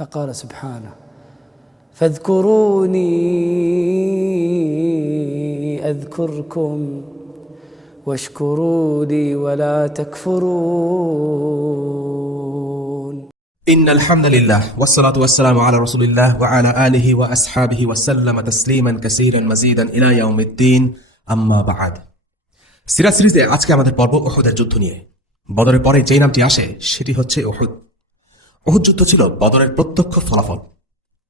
فقال سبحانه فاذكروني أذكركم واشكروا لي ولا تكفرون إن الحمد لله والصلاة والسلام على رسول الله وعلى آله وأصحابه وسلم تسليما كثيرا مزيدا إلى يوم الدين أما بعد সিরাত সিরিজে আজকে আমাদের পর্ব উহুদের যুদ্ধ নিয়ে। বদরের পরে যেই নামটি আসে সেটি হচ্ছে উহুদ। উহুদ যুদ্ধ ছিল বদরের প্রত্যক্ষ ফলাফল।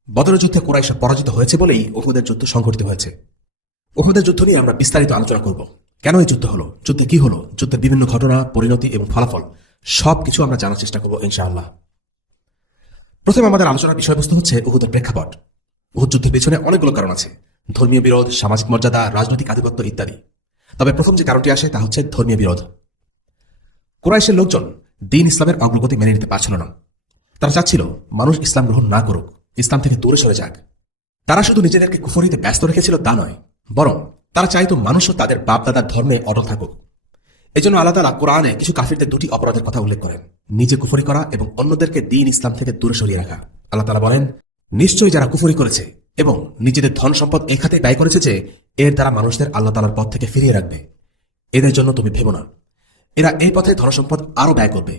বদরের যুদ্ধে কুরাইশ পরাজিত হয়েছে বলেই উহুদের যুদ্ধ সংঘটিত হয়েছে। উহুদের যুদ্ধ নিয়ে আমরা বিস্তারিত আলোচনা করব। কেন এই যুদ্ধ হলো, যুদ্ধে কি হলো, যুদ্ধের বিভিন্ন ঘটনা, পরিণতি এবং ফলাফল সবকিছু আমরা জানার চেষ্টা করব ইনশাআল্লাহ। প্রথমে আমাদের আলোচনার বিষয়বস্তু হচ্ছে উহুদের প্রেক্ষাপট। উহুদ যুদ্ধের পেছনে অনেকগুলো কারণ আছে, ধর্মীয় বিরোধ, সামাজিক মর্যাদা, রাজনৈতিক আধিপত্য ইত্যাদি। তবে প্রথম যে কারণটি আসে তা হচ্ছে ধর্মীয় বিরোধ। কুরাইশের লোকজন দ্বীন ইসলামের অগ্রগতি মেনে নিতে পারছিল না। তারা চাচ্ছিল মানুষ ইসলাম গ্রহণ না করুক, ইসলাম থেকে দূরে সরে যাক। তারা শুধু নিজেদেরকে কুফরিতে ব্যস্ত রেখেছিল তা নয়, বরং তারা চাইতো মানুষও তাদের বাপদাদার ধর্মে অটল থাকুক। এজন্য আল্লাহ তাআলা কোরআনে কিছু কাফিরদের দুটি অপরাধের কথা উল্লেখ করেন, নিজে কুফরি করা এবং অন্যদেরকে দ্বীন ইসলাম থেকে দূরে সরিয়ে রাখা। আল্লাহ তাআলা বলেন, নিশ্চয়ই যারা কুফরি করেছে এবং নিজেদের ধন সম্পদ এই খাতে ব্যয় করেছে যে এর দ্বারা মানুষদের আল্লাহ তাআলার পথ থেকে ফিরিয়ে রাখবে, এদের জন্য তুমি ভেবো না। এরা এই পথে ধনসম্পদ আরো ব্যয় করবে,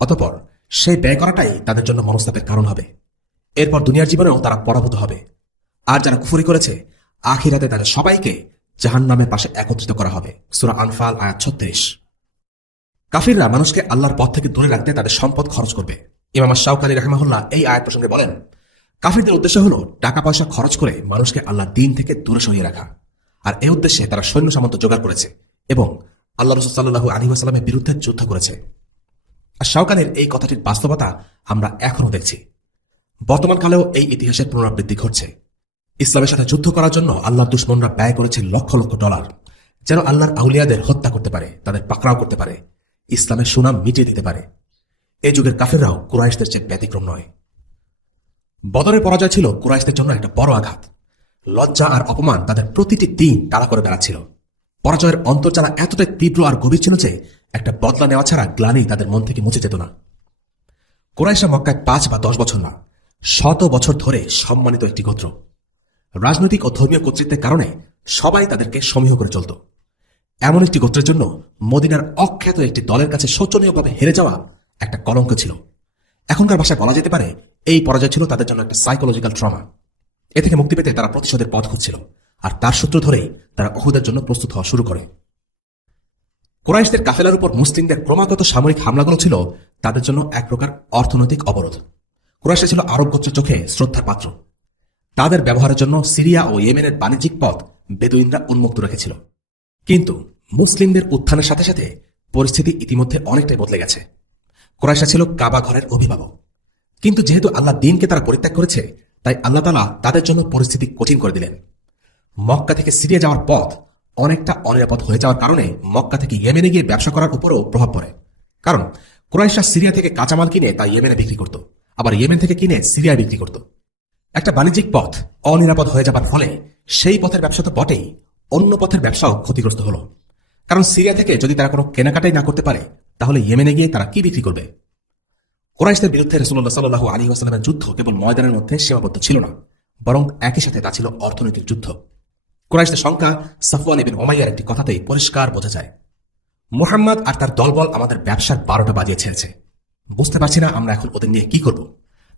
অতঃপর সেই ব্যয় করাটাই তাদের জন্য মনস্তাপের কারণ হবে। এরপর দুনিয়ার জীবনেও তারা পরাভূত হবে। আর যারা কুফরি করেছে আখিরাতে তাদের সবাইকে জাহান্নামের পাশে একত্রিত করা হবে। সূরা আনফাল আয়াত 36। কাফিররা মানুষকে আল্লাহর পথ থেকে দূরে রাখতে তাদের সম্পদ খরচ করবে। ইমাম আশ-শাওকানী রাহিমাহুল্লাহ এই আয়াত প্রসঙ্গে বলেন, কাফিরদের উদ্দেশ্য হলো টাকা পয়সা খরচ করে মানুষকে আল্লাহর দ্বীন থেকে দূরে সরিয়ে রাখা। আর এই উদ্দেশ্যে তারা সৈন্য সামন্ত জোগাড় করেছে এবং আল্লাহ রাসূল সাল্লাল্লাহু আলাইহি ওয়াসাল্লামের বিরুদ্ধে যুদ্ধ করেছে। আর শাওকানীর এই কথাটির বাস্তবতা আমরা এখনো দেখছি। বর্তমানকালেও এই ইতিহাসের পুনরাবৃত্তি ঘটছে। ইসলামের সাথে যুদ্ধ করার জন্য আল্লাহর দুশমনরা ব্যয় করেছে লক্ষ লক্ষ ডলার, যেন আল্লাহর আউলিয়াদের হত্যা করতে পারে, তাদের পাকড়াও করতে পারে, ইসলামের সুনাম মিটিয়ে দিতে পারে। এই যুগের কাফিররাও কুরাইশদের চেয়ে ব্যতিক্রম নয়। বদরের পরাজয় ছিল কুরাইশদের জন্য একটা বড় আঘাত। লজ্জা আর অপমান তাদের প্রতিটি দিন তাড়া করে বেড়াচ্ছিল। পরাজয়ের অন্তর্জালা এতটাই তীব্র আর গভীর ছিল যে একটা বদলা নেওয়া ছাড়া গ্লানি তাদের মন থেকে মুছে যেত না। কুরাইশা মক্কায় 5 বা 10 বছর না, 100 বছর ধরে সম্মানিত একটি গোত্র। রাজনৈতিক ও ধর্মীয় কর্তৃত্বের কারণে সবাই তাদেরকে সমীহ করে চলত। এমন একটি গোত্রের জন্য মদিনার অখ্যাত একটি দলের কাছে শোচনীয়ভাবে হেরে যাওয়া একটা কলঙ্ক ছিল। এখনকার ভাষায় বলা যেতে পারে এই পরাজয় ছিল তাদের জন্য একটা সাইকোলজিক্যাল ট্রমা। এ থেকে মুক্তি পেতে তারা প্রতিশোধের পথ খুঁজছিল, আর তার সূত্র ধরেই তারা উহুদের জন্য প্রস্তুত হওয়া শুরু করে। কুরাইশদের কাফেলার উপর মুসলিমদের ক্রমাগত সামরিক হামলাগুলো ছিল তাদের জন্য এক প্রকার অর্থনৈতিক অবরোধ। কুরাইশরা ছিল আরব গোত্রের চোখে শ্রদ্ধার পাত্র। তাদের ব্যবহারের জন্য সিরিয়া ও ইয়েমেনের বাণিজ্যিক পথ বেদুইনরা উন্মুক্ত রেখেছিল। কিন্তু মুসলিমদের উত্থানের সাথে সাথে পরিস্থিতি ইতিমধ্যে অনেকটাই বদলে গেছে। কুরাইশরা ছিল কাবা ঘরের অভিভাবক, কিন্তু যেহেতু আল্লাহ দ্বীনকে তারা পরিত্যাগ করেছে, তাই আল্লাহ তাআলা তাদের জন্য পরিস্থিতি কঠিন করে দিলেন। মক্কা থেকে সিরিয়া যাওয়ার পথ অনেকটা অনিরাপদ হয়ে যাওয়ার কারণে মক্কা থেকে ইয়েমেনে গিয়ে ব্যবসা করার উপরও প্রভাব পড়ে। কারণ কুরাইশরা সিরিয়া থেকে কাঁচামাল কিনে তা ইয়েমেনে বিক্রি করত, আবার ইয়েমেন থেকে কিনে সিরিয়ায় বিক্রি করত। একটা বাণিজ্যিক পথ অনিরাপদ হয়ে যাবার ফলে সেই পথের ব্যবসা তো বটেই, অন্য পথের ব্যবসাও ক্ষতিগ্রস্ত হলো। কারণ সিরিয়া থেকে যদি তারা কোনো কেনাকাটাই না করতে পারে, তাহলে ইয়েমেনে গিয়ে তারা কি বিক্রি করবে? কুরাইশদের বিরুদ্ধে রাসূলুল্লাহ সাল্লাল্লাহু আলাইহি ওয়াসাল্লামের যুদ্ধ কেবল ময়দানের মধ্যে সীমাবদ্ধ ছিল না, বরং একই সাথে তা ছিল অর্থনৈতিক যুদ্ধ। কুরাইশদের সংখ্যা সাফওয়ান ইবনে উমাইয়ার একটি কথাতেই পরিষ্কার বোঝা যায়। মুহাম্মদ আর তার দলবল আমাদের ব্যবসার 12টা বাজিয়ে ছেড়েছে। বুঝতে পারছি না আমরা এখন ওদের নিয়ে কি করব।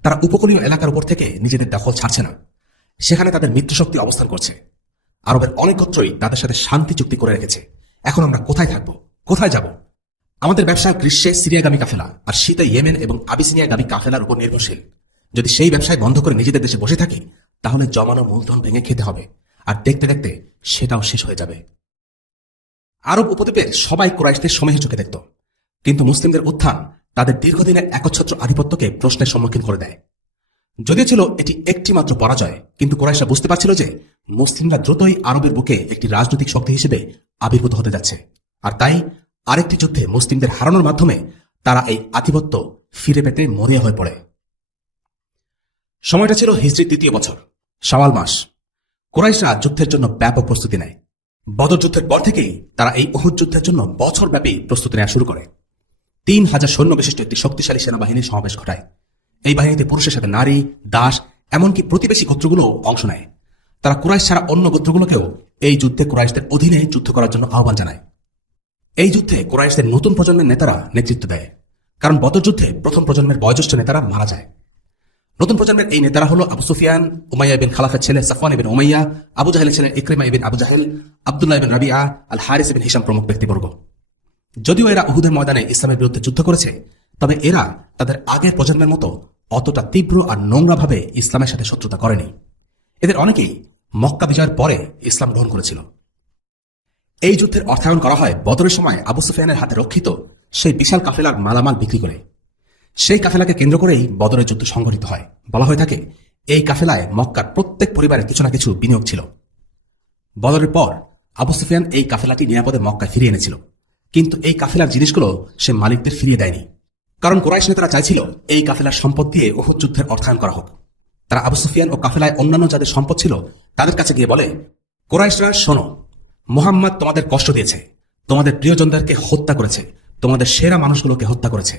তারা উপকূলীয় এলাকার উপর থেকে নিজেদের দখল ছাড়ছে না, সেখানে তাদের মিত্রশক্তি অবস্থান করছে। আরবের অনেক গোত্রই তাদের সাথে শান্তি চুক্তি করে রেখেছে। এখন আমরা কোথায় থাকবো, কোথায় যাব? আমাদের ব্যবসা গ্রীষ্মে সিরিয়াগামী কাফেলা আর শীতে ইয়েমেন এবং আবিসিনিয়াগামী কাফেলার উপর নির্ভরশীল। যদি সেই ব্যবসায় বন্ধ করে নিজেদের দেশে বসে থাকি, তাহলে জমানো মূলধন ভেঙে খেতে হবে, আর দেখতে দেখতে সেটাও শেষ হয়ে যাবে। আরব উপদ্বীপের সবাই কুরাইশদের সমীহ চোখে দেখত, কিন্তু মুসলিমদের উত্থান তাদের দীর্ঘদিনের একচ্ছত্র আধিপত্যকে প্রশ্নের সম্মুখীন করে দেয়। যদিও ছিল এটি একটি মাত্র পরাজয়, কিন্তু কুরাইশরা বুঝতে পারছিল যে মুসলিমরা দ্রুতই আরবের বুকে একটি রাজনৈতিক শক্তি হিসেবে আবির্ভূত হতে যাচ্ছে, আর তাই আরেকটি যুদ্ধে মুসলিমদের হারানোর মাধ্যমে তারা এই আধিপত্য ফিরে পেতে মরিয়া হয়ে পড়ে। সময়টা ছিল হিজরির 3য় বছর, শাওয়াল মাস। কুরাইশরা যুদ্ধের জন্য ব্যাপক প্রস্তুতি নেয়। বদর যুদ্ধের পর থেকেই তারা এই উহুদ যুদ্ধের জন্য বছরব্যাপী প্রস্তুতি নেওয়া শুরু করে। 3000 সৈন্য বিশিষ্ট একটি শক্তিশালী সেনাবাহিনীর সমাবেশ ঘটায় এই বাহিনীতে পুরুষের সাথে নারী, দাস, এমনকি প্রতিবেশী গোত্রগুলো অংশ নেয়। তারা কুরাইশ ছাড়া অন্য গোত্রগুলোকেও এই যুদ্ধে কুরাইশদের অধীনে যুদ্ধ করার জন্য আহ্বান জানায়। এই যুদ্ধে কুরাইশদের নতুন প্রজন্মের নেতারা নেতৃত্ব দেয়, কারণ বদর যুদ্ধে প্রথম প্রজন্মের বয়োজ্যেষ্ঠ নেতারা মারা যায়। নতুন প্রজন্মের এই নেতারা হলো আবু সুফিয়ান, উমাইয়া বিন খালাফের ছেলে সাফওয়ান ইবিন উমাইয়া, আবু জাহেলের ছেলে ইকরিমা ইবিন আবু জাহেল, আব্দুল্লাহ ইবিন রাবিআ, আল হারিস ইবিন হিশাম প্রমুখ ব্যক্তিবর্গ। যদিও এরা উহুদের ময়দানে ইসলামের বিরুদ্ধে যুদ্ধ করেছে, তবে এরা তাদের আগের প্রজন্মের মতো অতটা তীব্র আর নোংরাভাবে ইসলামের সাথে শত্রুতা করেনি। এদের অনেকেই মক্কা বিজয়ের পরে ইসলাম গ্রহণ করেছিল। এই যুদ্ধের অর্থায়ন করা হয় বদরের সময় আবু সুফিয়ানের হাতে রক্ষিত সেই বিশাল কাফেলার মালামাল বিক্রি করে। সেই কাফেলাকে কেন্দ্র করেই বদরের যুদ্ধ সংঘটিত হয়। বলা হয়ে থাকে এই কাফেলায় মক্কার প্রত্যেক পরিবারে কিছু না কিছু বিনিয়োগ ছিল। বদরের পর আবু সুফিয়ান এই কাফেলাটি নিরাপদে মক্কায় ফিরিয়ে এনেছিল, কিন্তু এই কাফেলার জিনিসগুলো সে মালিকদের ফিরিয়ে দেয়নি, কারণ কুরাইশ নেতারা চাইছিল এই কাফেলার সম্পদ দিয়ে উহুদ যুদ্ধের অর্থায়ন করা হোক। তারা আবু সুফিয়ান ও কাফেলায় অন্যান্য যাদের সম্পদ ছিল তাদের কাছে গিয়ে বলে, কুরাইশরা শোনো, মুহাম্মদ তোমাদের কষ্ট দিয়েছে, তোমাদের প্রিয়জনদেরকে হত্যা করেছে, তোমাদের সেরা মানুষগুলোকে হত্যা করেছে।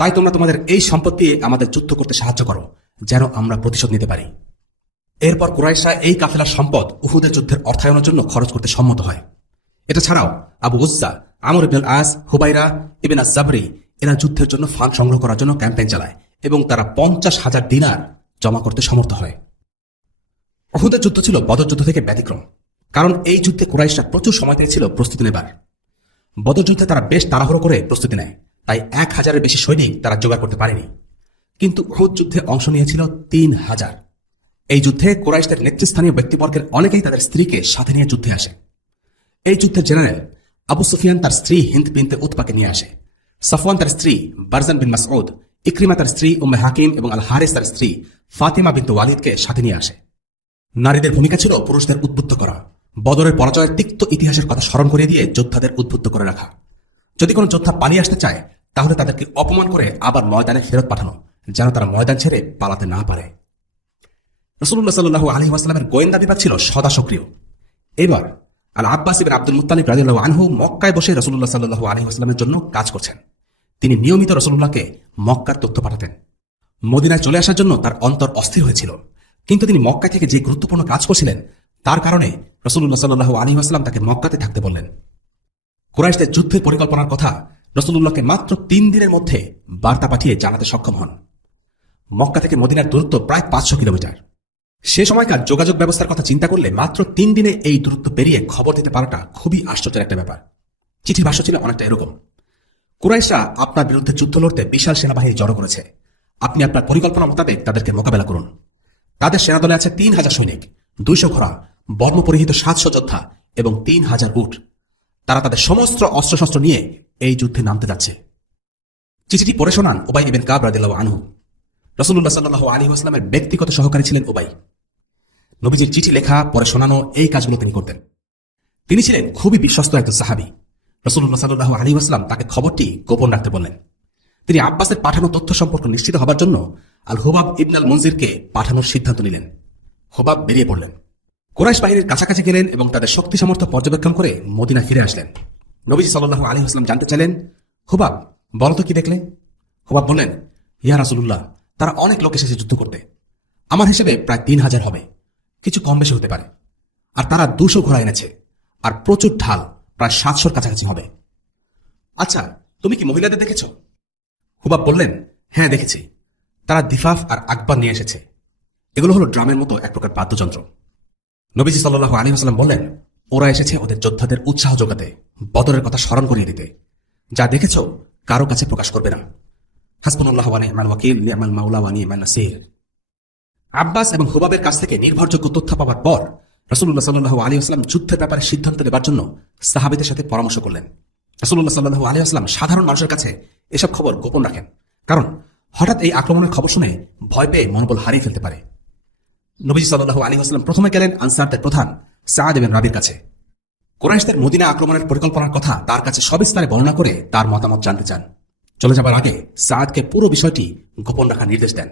তাই তোমরা তোমাদের এই সম্পদ দিয়ে আমাদের যুদ্ধ করতে সাহায্য করো, যেন আমরা প্রতিশোধ নিতে পারি। এরপর কুরাইশরা এই কাফেলার সম্পদ উহুদের যুদ্ধের অর্থায়নের জন্য খরচ করতে সম্মত হয়। এটা ছাড়াও আবু উজ্জা, আমর ইবনুল আস, হুবাইরা ইবন আস-সাবরি এরা যুদ্ধের জন্য ফান্ড সংগ্রহ করার জন্য ক্যাম্পেইন চালায় এবং তারা 50,000 দিনার জমা করতে সমর্থ হয়। উহুদের যুদ্ধ ছিল বদর যুদ্ধ থেকে ব্যতিক্রম, কারণ এই যুদ্ধে কুরাইশরা প্রচুর সময় পেয়েছিল প্রস্তুতি নেবার। বদর যুদ্ধে তারা বেশ তাড়াহুড়ো করে প্রস্তুতি নেয়, তাই 1000-এর বেশি সৈনিক তারা জোগাড় করতে পারেনি। কিন্তু উহুদ যুদ্ধে অংশ নিয়েছিল 3000। এই যুদ্ধে কুরাইশদের নেতৃস্থানীয় ব্যক্তিবর্গের অনেকেই তাদের স্ত্রীকে সাথে নিয়ে যুদ্ধে আসে। এই যুদ্ধের জেনারেল আবু সুফিয়ান তার স্ত্রী হিন্দ বিনতে উতবাকে নিয়ে আসে। সাফওয়ান তার স্ত্রী বারজান বিন মাসউদ, ইকরিমা তার স্ত্রী উম্মে হাকিম এবং আল হারিস তার স্ত্রী ফাতিমা বিনতে ওয়ালিদকে সাথে নিয়ে আসে। নারীদের ভূমিকা ছিল পুরুষদের উদ্বুদ্ধ করা, বদরের পরাজয়ের তিক্ত ইতিহাসের কথা স্মরণ করিয়ে দিয়ে যোদ্ধাদের উদ্বুদ্ধ করে রাখা। যদি কোনো যোদ্ধা পালিয়ে আসতে চায় তাহলে তাদেরকে অপমান করে আবার ময়দানে ফেরত পাঠানো, যেন তারা ময়দান ছেড়ে পালাতে না পারে। রাসূলুল্লাহ সাল্লাল্লাহু আলাইহি ওয়াসাল্লামের গোয়েন্দা বিভাগ ছিল সদা সক্রিয়। এবার আল আব্বাস ইবনে আব্দুল মুত্তালিব রাদিয়াল্লাহু আনহু মক্কায় বসে রাসূলুল্লাহ সাল্লাল্লাহু আলাইহি ওয়াসাল্লামের জন্য কাজ করছেন। তিনি নিয়মিত রাসূলুল্লাহকে মক্কার তথ্য পাঠাতেন। মদিনায় চলে আসার জন্য তার অন্তর অস্থির হয়েছিল, কিন্তু তিনি মক্কা থেকে যে গুরুত্বপূর্ণ কাজ করছিলেন তার কারণে রাসূলুল্লাহ সাল্লাল্লাহু আলাইহি ওয়াসাল্লাম তাকে মক্কাতে থাকতে বললেন। কুরাইশদের যুদ্ধের পরিকল্পনার কথা রাসূলুল্লাহকে মাত্র 3 দিনের মধ্যে বার্তা পাঠিয়ে জানাতে সক্ষম হন। মক্কা থেকে মদিনার দূরত্ব প্রায় 500 কিলোমিটার। সে সময়কার যোগাযোগ ব্যবস্থার কথা চিন্তা করলে মাত্র 3 দিনে এই দূরত্ব পেরিয়ে খবর দিতে পারাটা খুবই আশ্চর্যের একটা ব্যাপার। চিঠির ভাষ্য ছিল অনেকটা এরকম: কুরাইশরা আপনার বিরুদ্ধে যুদ্ধ লড়তে বিশাল সেনাবাহিনী জড়ো করেছে। আপনি আপনার পরিকল্পনা মোতাবেক তাদেরকে মোকাবেলা করুন। তাদের সেনাদলে আছে 3000 সৈনিক, 200 ঘোড়া, বর্ম পরিহিত 700 যোদ্ধা এবং 3000 উট। তারা তাদের সমস্ত অস্ত্রশস্ত্র নিয়ে এই যুদ্ধে নামতে যাচ্ছে। চিঠিটি পড়ে শোনান উবাই ইবনে কাব রাদিয়াল্লাহু আনহু। রাসূলুল্লাহ সাল্লাল্লাহু আলাইহি ওয়াসাল্লামের ব্যক্তিগত সহকারী ছিলেন উবাই। নবীজির চিঠি লেখা, পড়ে শোনানো, এই কাজগুলো তিনি করতেন। তিনি ছিলেন খুবই বিশ্বস্ত একজন সাহাবী। রাসূলুল্লাহ সাল্লাল্লাহু আলাইহি ওয়াসাল্লাম তাকে খবরটি গোপন রাখতে বললেন। তিনি আব্বাসের পাঠানো তথ্য সম্পর্ক নিশ্চিত হবার জন্য আল হুবাব ইবন আল মুনজিরকে পাঠানোর সিদ্ধান্ত নিলেন। হুবাব বেরিয়ে পড়লেন, কুরাইশ বাহিনীর কাছাকাছি গেলেন এবং তাদের শক্তি সামর্থ্য পর্যবেক্ষণ করে মদিনায় ফিরে আসলেন। নবীজি সাল্লাল্লাহু আলাইহি ওয়াসাল্লাম জানতে চাইলেন, হুবাব বলো তো কি দেখলে? হুবাব বললেন, ইয়া রাসূলুল্লাহ, তারা অনেক লোক এসেছে যুদ্ধ করতে। আমার হিসেবে প্রায় 3000 হবে, কিছু কম বেশি হতে পারে। আর তারা 200 ঘোড়া এনেছে, আর প্রচুর ঢাল, প্রায় 700-র কাছাকাছি হবে। আচ্ছা, তুমি কি মহিলাদের দেখেছ? হুবাব বললেন, হ্যাঁ দেখেছি। তারা দিফাফ আর আকবার নিয়ে এসেছে। এগুলো হলো ড্রামের মতো এক প্রকার বাদ্যযন্ত্র। নবীজি সাল্লাল্লাহু আলাইহি ওয়াসাল্লাম বললেন, ওরা এসেছে ওদের যোদ্ধাদের উৎসাহ যোগাতে, বদরের কথা স্মরণ করিয়ে দিতে। যা দেখেছ কারো কাছে প্রকাশ করবে না। হাসবুনাল্লাহু ওয়া নি'মাল ওয়াকিল, নি'মাল মাওলা ওয়া নি'মান নাসির। আব্বাস এবং হুবাবের কাছ থেকে নির্ভরযোগ্য তথ্য পাওয়ার পর রাসূলুল্লাহ সাল্লাল্লাহু আলাইহি ওয়াসাল্লাম যুদ্ধের ব্যাপারে সিদ্ধান্ত নেবার জন্য সাহাবীদের সাথে পরামর্শ করলেন। রাসূলুল্লাহ সাল্লাল্লাহু আলাইহি ওয়াসাল্লাম সাধারণ মানুষের কাছে এসব খবর গোপন রাখেন, কারণ হঠাৎ এই আক্রমণের খবর শুনে ভয় পেয়ে মনোবল হারিয়ে ফেলতে পারে। নবীজি সাল্লাল্লাহু আলাইহি ওয়াসাল্লাম প্রথমে গেলেন আনসারদের প্রধান সাদ ইবনে রাবির কাছে। কুরাইশদের মদিনা আক্রমণের পরিকল্পনার কথা তার কাছে সবিস্তারে বর্ণনা করে তার মতামত জানতে চান। চলে যাবার আগে সাদকে পুরো বিষয়টি গোপন রাখার নির্দেশ দেন।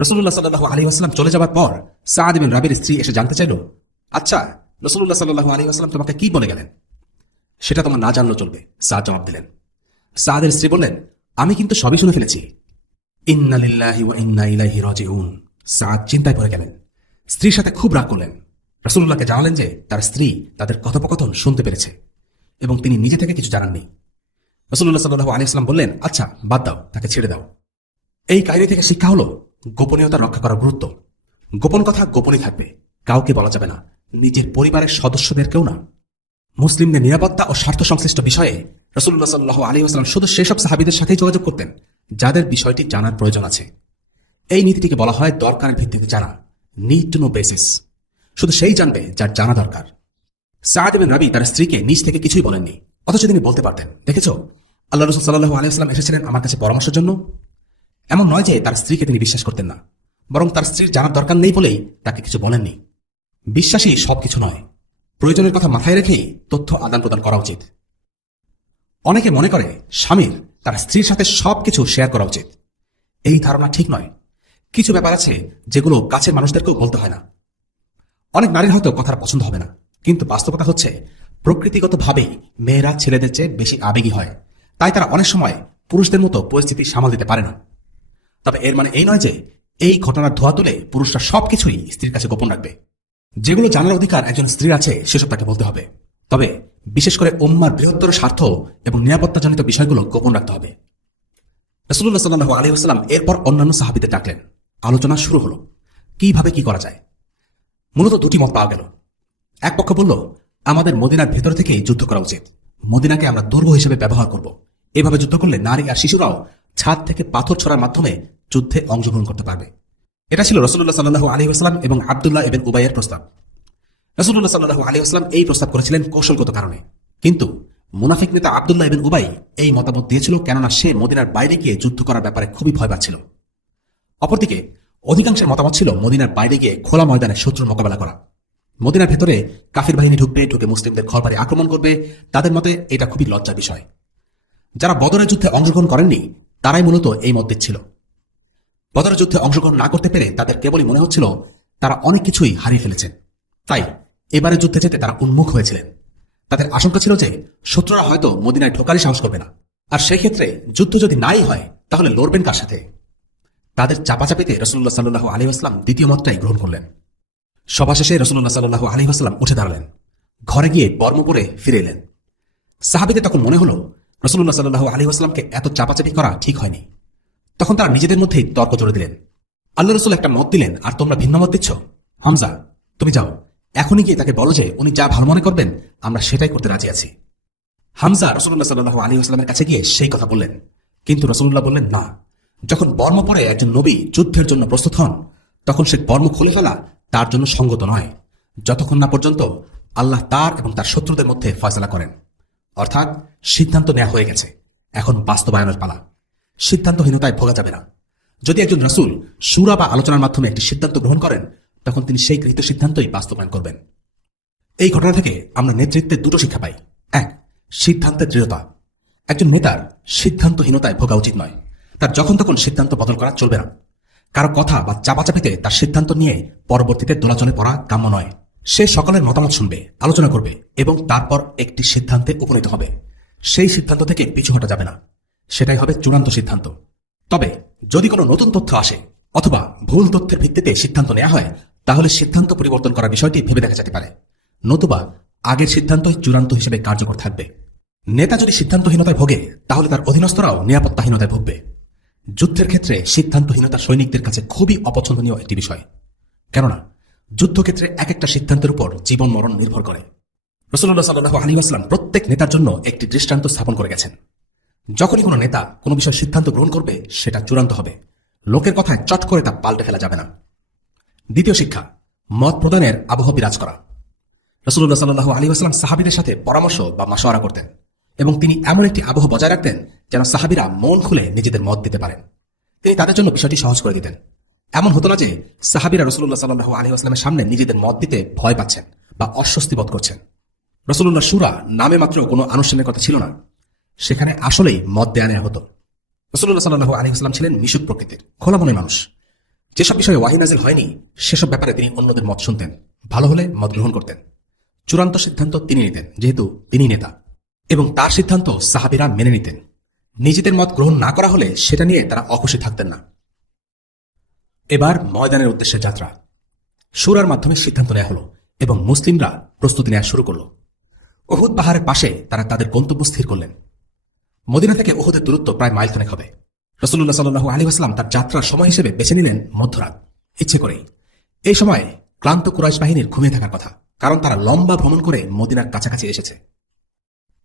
রাসূলুল্লাহ সাল্লাল্লাহু আলাইহি ওয়াসাল্লাম চলে যাবার পর সাদ ইবনে রাবির স্ত্রী এসে জানতে চাইল, আচ্ছা রাসূলুল্লাহ সাল্লাল্লাহু আলাইহি ওয়াসাল্লাম তোমাকে কি বলে গেলেন? সেটা তোমার না জানলেও চলবে, সাদ জবাব দিলেন। সাদের স্ত্রী বললেন, আমি কিন্তু সবই শুনে ফেলেছি। ইন্না লিল্লাহি ওয়া ইন্না ইলাইহি রাজিউন। সাদ চিন্তায় পড়ে গেলেন, স্ত্রীর সাথে খুব রাগ করলেন। রাসূলুল্লাহকে জানালেন যে তার স্ত্রী তাদের কথোপকথন শুনতে পেরেছে এবং তিনি নিজে থেকে কিছু জানাননি। রাসূলুল্লাহ সাল্লাল্লাহু আলাইহি ওয়াসাল্লাম বললেন, আচ্ছা বাদ দাও, তাকে ছেড়ে দাও। এই কাহিনী থেকে শিক্ষা হলো গোপনীয়তা রক্ষা করার গুরুত্ব। গোপন কথা গোপনই থাকবে, কাউকে বলা যাবে না, নিজের পরিবারের সদস্যদেরকেও না। মুসলিমদের নিরাপত্তা ও স্বার্থ সংশ্লিষ্ট বিষয়ে রাসূলুল্লাহ সাল্লাল্লাহু আলাইহি ওয়াসাল্লাম শুধু সেসব সাহাবীদের সাথেই যোগাযোগ করতেন যাদের বিষয়টি জানার প্রয়োজন আছে। এই নীতিটিকে বলা হয় দরকারের ভিত্তিতে জানা, নিড টু নো বেসিস। শুধু সেই জানবে যার জানা দরকার। সাদ ইবনে রাবি তার স্ত্রীকে নিজ থেকে কিছুই বলেননি, অথচ তিনি বলতে পারতেন, দেখেছো আল্লাহ রাসূল সাল্লাল্লাহু আলাইহি ওয়াসাল্লাম এসেছিলেন আমার কাছে পরামর্শের জন্য। এমন নয় যে তার স্ত্রীকে তিনি বিশ্বাস করতেন না, বরং তার স্ত্রীর জানার দরকার নেই বলেই তাকে কিছু বলেননি। বিশ্বাসী সবকিছু নয়, প্রয়োজনের কথা মাথায় রেখেই তথ্য আদান প্রদান করা উচিত। অনেকে মনে করে স্বামীর তার স্ত্রীর সাথে সবকিছু শেয়ার করা উচিত। এই ধারণা ঠিক নয়। কিছু ব্যাপার আছে যেগুলো কাছের মানুষদেরকেও বলতে হয় না। অনেক নারীর হয়তো কথার পছন্দ হবে না, কিন্তু বাস্তবতা হচ্ছে প্রকৃতিগতভাবেই মেয়েরা ছেলেদের চেয়ে বেশি আবেগী হয়, তাই তারা অনেক সময় পুরুষদের মতো পরিস্থিতি সামাল দিতে পারে না। তবে এর মানে এই নয় যে এই ঘটনার ধোয়া তুলে পুরুষরা সবকিছুই স্ত্রীর কাছে গোপন রাখবে। যেগুলো জানার অধিকার একজন স্ত্রীর আছে সেসব তাকে বলতে হবে, তবে বিশেষ করে উম্মার বৃহত্তর স্বার্থ এবং নিরাপত্তাজনিত বিষয়গুলো গোপন রাখতে হবে। রাসূলুল্লাহ সাল্লাল্লাহু আলাইহি ওয়াসাল্লাম এরপর অন্যান্য সাহাবীদের ডাকলেন। আলোচনা শুরু হলো, কিভাবে কি করা যায়। মূলত দুটি মত পাওয়া গেল। এক পক্ষ বলল, আমাদের মদিনার ভেতর থেকেই যুদ্ধ করা উচিত, মদিনাকে আমরা দুর্গ হিসেবে ব্যবহার করব। এভাবে যুদ্ধ করলে নারী আর শিশুরাও ছাদ থেকে পাথর ছোড়ার মাধ্যমে যুদ্ধে অংশগ্রহণ করতে পারবে। এটা ছিল রাসূলুল্লাহ সাল্লাল্লাহু আলাইহি ওয়াসাল্লাম এবং আব্দুল্লাহ ইবনে উবাইয়ের প্রস্তাব। রাসূলুল্লাহ সাল্লাল্লাহু আলাইহি ওয়াসাল্লাম এই প্রস্তাব করেছিলেন কৌশলগত কারণে, কিন্তু মুনাফিক নেতা আব্দুল্লাহ ইবনে উবাই এই মতামত দিয়েছিল কেননা সে মদিনার বাইরে গিয়ে যুদ্ধ করার ব্যাপারে খুবই ভয় পাচ্ছিল। অপরদিকে অধিকাংশের মতামত ছিল মদিনার বাইরে গিয়ে খোলা ময়দানে শত্রুর মোকাবেলা করা। মদিনার ভেতরে কাফির বাহিনী ঢুকে মুসলিমদের ঘরবাড়ি আক্রমণ করবে, তাদের মতে এটা খুবই লজ্জার বিষয়। যারা বদরের যুদ্ধে অংশগ্রহণ করেননি তারাই মূলত এই মত দিচ্ছিল। বদরের যুদ্ধে অংশগ্রহণ না করতে পেরে তাদের কেবলই মনে হচ্ছিল তারা অনেক কিছুই হারিয়ে ফেলেছেন, তাই এবারে যুদ্ধে যেতে তারা উন্মুখ হয়েছিলেন। তাদের আশঙ্কা ছিল যে শত্রুরা হয়তো মদিনায় ঢোকারই সাহস করবে না, আর সেই ক্ষেত্রে যুদ্ধ যদি নাই হয় তাহলে লড়বেন কার সাথে। তাদের চাপাচাপিতে রাসূলুল্লাহ সাল্লাল্লাহু আলাইহি ওয়াসাল্লাম দ্বিতীয় মতটাই গ্রহণ করলেন। সভা শেষে রাসূলুল্লাহ সাল্লাল্লাহু আলাইহি ওয়াসাল্লাম উঠে দাঁড়ালেন, ঘরে গিয়ে বর্ম পরে ফিরে এলেন। সাহাবীদের তখন মনে হলো রাসূলুল্লাহ সাল্লাল্লাহু আলাইহি ওয়াসাল্লামকে এত চাপাচাপি করা ঠিক হয়নি। তখন তারা নিজেদের মধ্যেই তর্ক জুড়ে দিলেন। আল্লাহ রাসূল একটা মত দিলেন আর তোমরা ভিন্ন মত দিচ্ছ। হামজা, তুমি যাও, এখনই গিয়ে তাকে বলো যে উনি যা ভালো মনে করবেন আমরা সেটাই করতে রাজি আছি। হামজা রাসূলুল্লাহ সাল্লাল্লাহু আলাইহি ওয়াসাল্লামের কাছে গিয়ে সেই কথা বললেন, কিন্তু রাসূলুল্লাহ বললেন, না, যখন বর্ম পরে একজন নবী যুদ্ধের জন্য প্রস্তুত হন তখন সে বর্ম খুলে ফেলা তার জন্য সঙ্গত নয়, যতক্ষণ না পর্যন্ত আল্লাহ তার এবং তার শত্রুদের মধ্যে ফয়সালা করেন। অর্থাৎ সিদ্ধান্ত নেওয়া হয়ে গেছে, এখন বাস্তবায়নের পালা। সিদ্ধান্তহীনতায় ভোগা যাবে না। যদি একজন রাসূল শুরা বা আলোচনার মাধ্যমে একটি সিদ্ধান্ত গ্রহণ করেন তখন তিনি সেই গৃহীত সিদ্ধান্তই বাস্তবায়ন করবেন। এই ঘটনা থেকে আমরা নেতৃত্বের দুটো শিক্ষা পাই। এক, সিদ্ধান্তের দৃঢ়তা। একজন নেতার সিদ্ধান্তহীনতায় ভোগা উচিত নয়, তার যখন তখন সিদ্ধান্ত বদল করা চলবে না। কারো কথা বা চাপাচাপিতে তার সিদ্ধান্ত নিয়ে পরবর্তীতে দোলাচলে পড়া কাম্য নয়। সে সকলের মতামত শুনবে, আলোচনা করবে এবং তারপর একটি সিদ্ধান্তে উপনীত হবে। সেই সিদ্ধান্ত থেকে পিছু হটা যাবে না, সেটাই হবে চূড়ান্ত সিদ্ধান্ত। তবে যদি কোনো নতুন তথ্য আসে অথবা ভুল তথ্যের ভিত্তিতে সিদ্ধান্ত নেওয়া হয় তাহলে সিদ্ধান্ত পরিবর্তন করার বিষয়টি ভেবে দেখা যেতে পারে, নতুবা আগের সিদ্ধান্তই চূড়ান্ত হিসেবে কার্যকর থাকবে। নেতা যদি সিদ্ধান্তহীনতায় ভোগে তাহলে তার অধীনস্থরাও নিরাপত্তাহীনতায় ভুগবে। যুদ্ধের ক্ষেত্রে সিদ্ধান্তহীনতা সৈনিকদের কাছে খুবই অপছন্দনীয় একটি বিষয়, কেননা যুদ্ধক্ষেত্রে এক একটা সিদ্ধান্তের উপর জীবন মরণ নির্ভর করে। রাসূলুল্লাহ সাল্লাল্লাহু আলাইহি ওয়াসাল্লাম প্রত্যেক নেতার জন্য একটি দৃষ্টান্ত স্থাপন করে গেছেন। যখনই কোনো নেতা কোনো বিষয় সিদ্ধান্ত গ্রহণ করবে সেটা চূড়ান্ত হবে, লোকের কথায় চট করে তা পাল্টে ফেলা যাবে না। দ্বিতীয় শিক্ষা, মত প্রদানের আবহ বিরাজ করা। রাসূলুল্লাহ সাল্লাল্লাহু আলাইহি ওয়াসাল্লাম সাহাবীদের সাথে পরামর্শ বা মাশওয়ারা করতেন এবং তিনি এমন একটি আবহ বজায় রাখতেন যেন সাহাবীরা মন খুলে নিজেদের মত দিতে পারেন। তিনি তাদের জন্য বিষয়টি সহজ করে দিতেন। এমন হতো না যে সাহাবীরা রাসূলুল্লাহ সাল্লাল্লাহু আলাইহি ওয়াসাল্লামের সামনে নিজেদের মত দিতে ভয় পাচ্ছেন বা অস্বস্তি বোধ করছেন। রাসূলুল্লাহ শুরা নামে মাত্র কোনো আনুষ্ঠানিকতা ছিল না, সেখানে আসলেই মত দেয়া নেওয়া হতো। রাসূলুল্লাহ সাল্লাল্লাহু আলাইহি ওয়াসাল্লাম ছিলেন মিশুক প্রকৃতির, খোলা মনের মানুষ। যেসব বিষয়ে ওয়াহী নাজিল হয়নি সেসব ব্যাপারে তিনি অন্যদের মত শুনতেন, ভালো হলে মত গ্রহণ করতেন। চূড়ান্ত সিদ্ধান্ত তিনি নিতেন যেহেতু তিনি নেতা, এবং তার সিদ্ধান্ত সাহাবীরা মেনে নিতেন। নিজেদের মত গ্রহণ না করা হলে সেটা নিয়ে তারা অখুশি থাকতেন না। এবার ময়দানের উদ্দেশ্যে যাত্রা। শুরার মাধ্যমে সিদ্ধান্ত নেওয়া হলো এবং মুসলিমরা প্রস্তুতি নেওয়া শুরু করল। উহুদ পাহাড়ের পাশে তারা তাদের গন্তব্য স্থির করলেন। মদিনা থেকে উহুদের দূরত্ব প্রায় মাইলখানেক হবে। রাসূলুল্লাহ সাল্লাল্লাহু আলাইহি ওয়াসাল্লাম তার যাত্রার সময় হিসেবে বেছে নিলেন মধ্যরাত, ইচ্ছে করেই। এই সময় ক্লান্ত কুরাইশ বাহিনীর ঘুমিয়ে থাকার কথা, কারণ তারা লম্বা ভ্রমণ করে মদিনার কাছাকাছি এসেছে।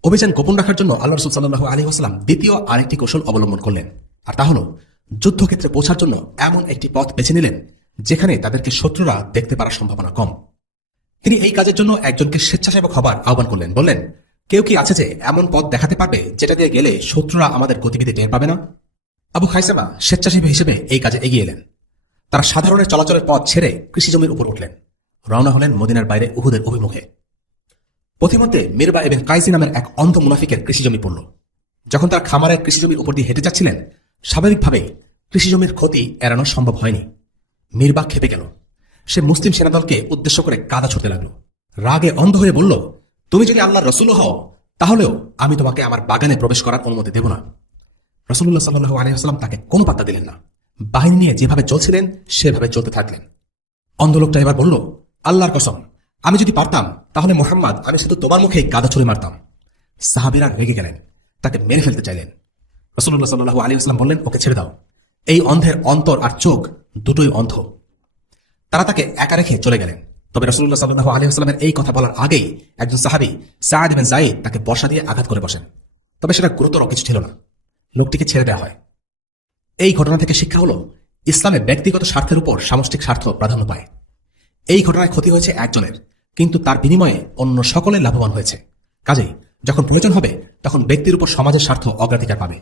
অভিযান গোপন রাখার জন্য আল্লাহ রাসূল সাল্লাল্লাহু আলাইহি ওয়াসাল্লাম দ্বিতীয় আরেকটি কৌশল অবলম্বন করলেন, আর তা হল যুদ্ধক্ষেত্রে পৌঁছার জন্য এমন একটি পথ বেছে নিলেন যেখানে তাদেরকে শত্রুরা দেখতে পারার সম্ভাবনা কম। তিনি এই কাজের জন্য একজনকে স্বেচ্ছাসেবক হবার আহ্বান করলেন। বললেন, কেউ কি আছে যে এমন পথ দেখাতে পারবে যেটা দিয়ে গেলে শত্রুরা আমাদের গতিবিধি টের পাবে না? আবু খাইসামা স্বেচ্ছাসেবী হিসেবে এই কাজে এগিয়ে এলেন। তারা সাধারণের চলাচলের পথ ছেড়ে কৃষিজমির উপর উঠলেন, রওনা হলেন মদিনার বাইরে উহুদের অভিমুখে। পথিমধ্যে মিরবা এবং কাইসি নামের এক অন্ধ মুনাফিকের কৃষিজমি পড়ল। যখন তার খামারের কৃষিজমির উপর দিয়ে হেঁটে যাচ্ছিলেন, স্বাভাবিকভাবেই কৃষিজমির ক্ষতি এড়ানো সম্ভব হয়নি। মিরবা খেপে গেল। সে মুসলিম সেনাদলকে উদ্দেশ্য করে কাদা ছুটতে লাগলো। রাগে অন্ধ হয়ে বলল, তুমি যদি আল্লাহর রসূল হও তাহলেও আমি তোমাকে আমার বাগানে প্রবেশ করার অনুমতি দেব না। রাসূলুল্লাহ সাল্লাল্লাহু আলাইহি ওয়াসাল্লাম তাকে কোনো পাত্তা দিলেন না। বাহিনী নিয়ে যেভাবে চলছিলেন সেভাবে চলতে থাকলেন। অন্ধ লোকটা এবার বলল, আল্লাহর কসম, আমি যদি পারতাম তাহলে মুহাম্মদ, আমি শুধু তোমার মুখেই কাদা ছুঁড়ে মারতাম। সাহাবীরা রেগে গেলেন, তাকে মেরে ফেলতে চাইলেন। রাসূলুল্লাহ সাল্লাল্লাহু আলাইহি ওয়াসাল্লাম বললেন, ওকে ছেড়ে দাও। এই অন্ধের অন্তর আর চোখ দুটোই অন্ধ। তারা তাকে একা রেখে চলে গেলেন। তবে রাসূলুল্লাহ সাল্লাল্লাহু আলাইহি ওয়াসাল্লামের এই কথা বলার আগেই একজন সাহাবী সাদ ইবনে যায়েদ তাকে বর্শা দিয়ে আঘাত করে বসেন। তবে সেটা গুরুতর কিছু ছিল না, লোকটিকে ছেড়ে দেওয়া হয়। এই ঘটনা থেকে শিক্ষা হলো, ইসলামে ব্যক্তিগত স্বার্থের উপর সামষ্টিক স্বার্থ প্রাধান্য পায়। এই ঘটনায় ক্ষতি হয়েছে একজনের, কিন্তু তার বিনিময়ে অন্য সকলে লাভবান হয়েছে। কাজেই যখন প্রয়োজন হবে তখন ব্যক্তির উপর সমাজের স্বার্থ অগ্রাধিকার পাবে।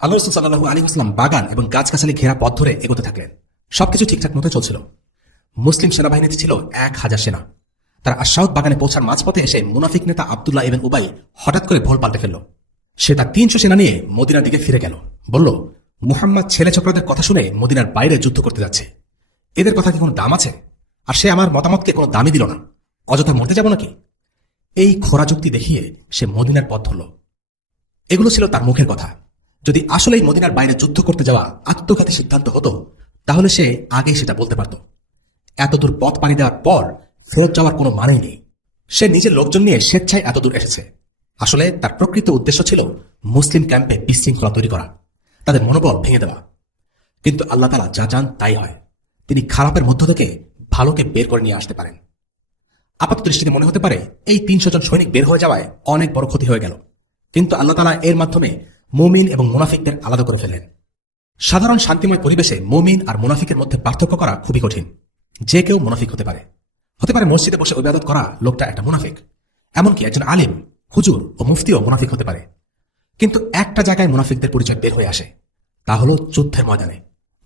আল্লাহ রাসূল সাল্লাল্লাহু আলাইহি ওয়াসাল্লাম বাগান এবং গাছগাছালি ঘেরা পথ ধরে এগোতে থাকলেন। সবকিছু ঠিকঠাক মতো চলছিল। মুসলিম সেনাবাহিনীতে ছিল 1000 সেনা। তারা আশাউদ বাগানে পৌঁছার মাঝপথে এসে মুনাফিক নেতা আব্দুল্লাহ ইবনে উবাই হঠাৎ করে ভোল পাল্টে ফেলল। সে তার 300 সেনা নিয়ে মদিনার দিকে ফিরে গেল। বলল, মুহাম্মদ ছেলে ছোকরাদের কথা শুনে মদিনার বাইরে যুদ্ধ করতে যাচ্ছে। এদের কথা কি কোনো দাম আছে? আর সে আমার মতামতকে কোনো দামই দিল না। অযথা মরতে যাব নাকি? এই খোরা যুক্তি দেখিয়ে সে মদিনার পথ ধরল। এগুলো ছিল তার মুখের কথা। যদি আসলেই মদিনার বাইরে যুদ্ধ করতে যাওয়া আত্মঘাতী সিদ্ধান্ত হতো তাহলে সে আগেই সেটা বলতে পারত। এতদূর পথ পাড়ি দেওয়ার পর ফেরত যাওয়ার কোনো মানেই নেই। সে নিজের লোকজন নিয়ে স্বেচ্ছায় এতদূর এসেছে। আসলে তার প্রকৃত উদ্দেশ্য ছিল মুসলিম ক্যাম্পে বিশৃঙ্খলা তৈরি করা, তাদের মনোবল ভেঙে দেওয়া। কিন্তু আল্লাহ তাআলা যা চান তাই হয়। তিনি খারাপের মধ্য থেকে ভালোকে বের করে নিয়ে আসতে পারেন। আপাত দৃষ্টিতে মনে হতে পারে এই 300 জন সৈনিক বের হয়ে যাওয়ায় অনেক বড় ক্ষতি হয়ে গেল, কিন্তু আল্লাহ তাআলা এর মাধ্যমে মুমিন এবং মুনাফিকদের আলাদা করে ফেলেন। সাধারণ শান্তিময় পরিবেশে মুমিন আর মুনাফিকের মধ্যে পার্থক্য করা খুবই কঠিন। যে কেউ মুনাফিক হতে পারে। মসজিদে বসে ইবাদত করা লোকটা একটা মুনাফিক। এমনকি একজন আলিম, হুজুর ও মুফতিও মুনাফিক হতে পারে। কিন্তু একটা জায়গায় মুনাফিকদের পরিচয় বের হয়ে আসে, তা হলো যুদ্ধের ময়দানে।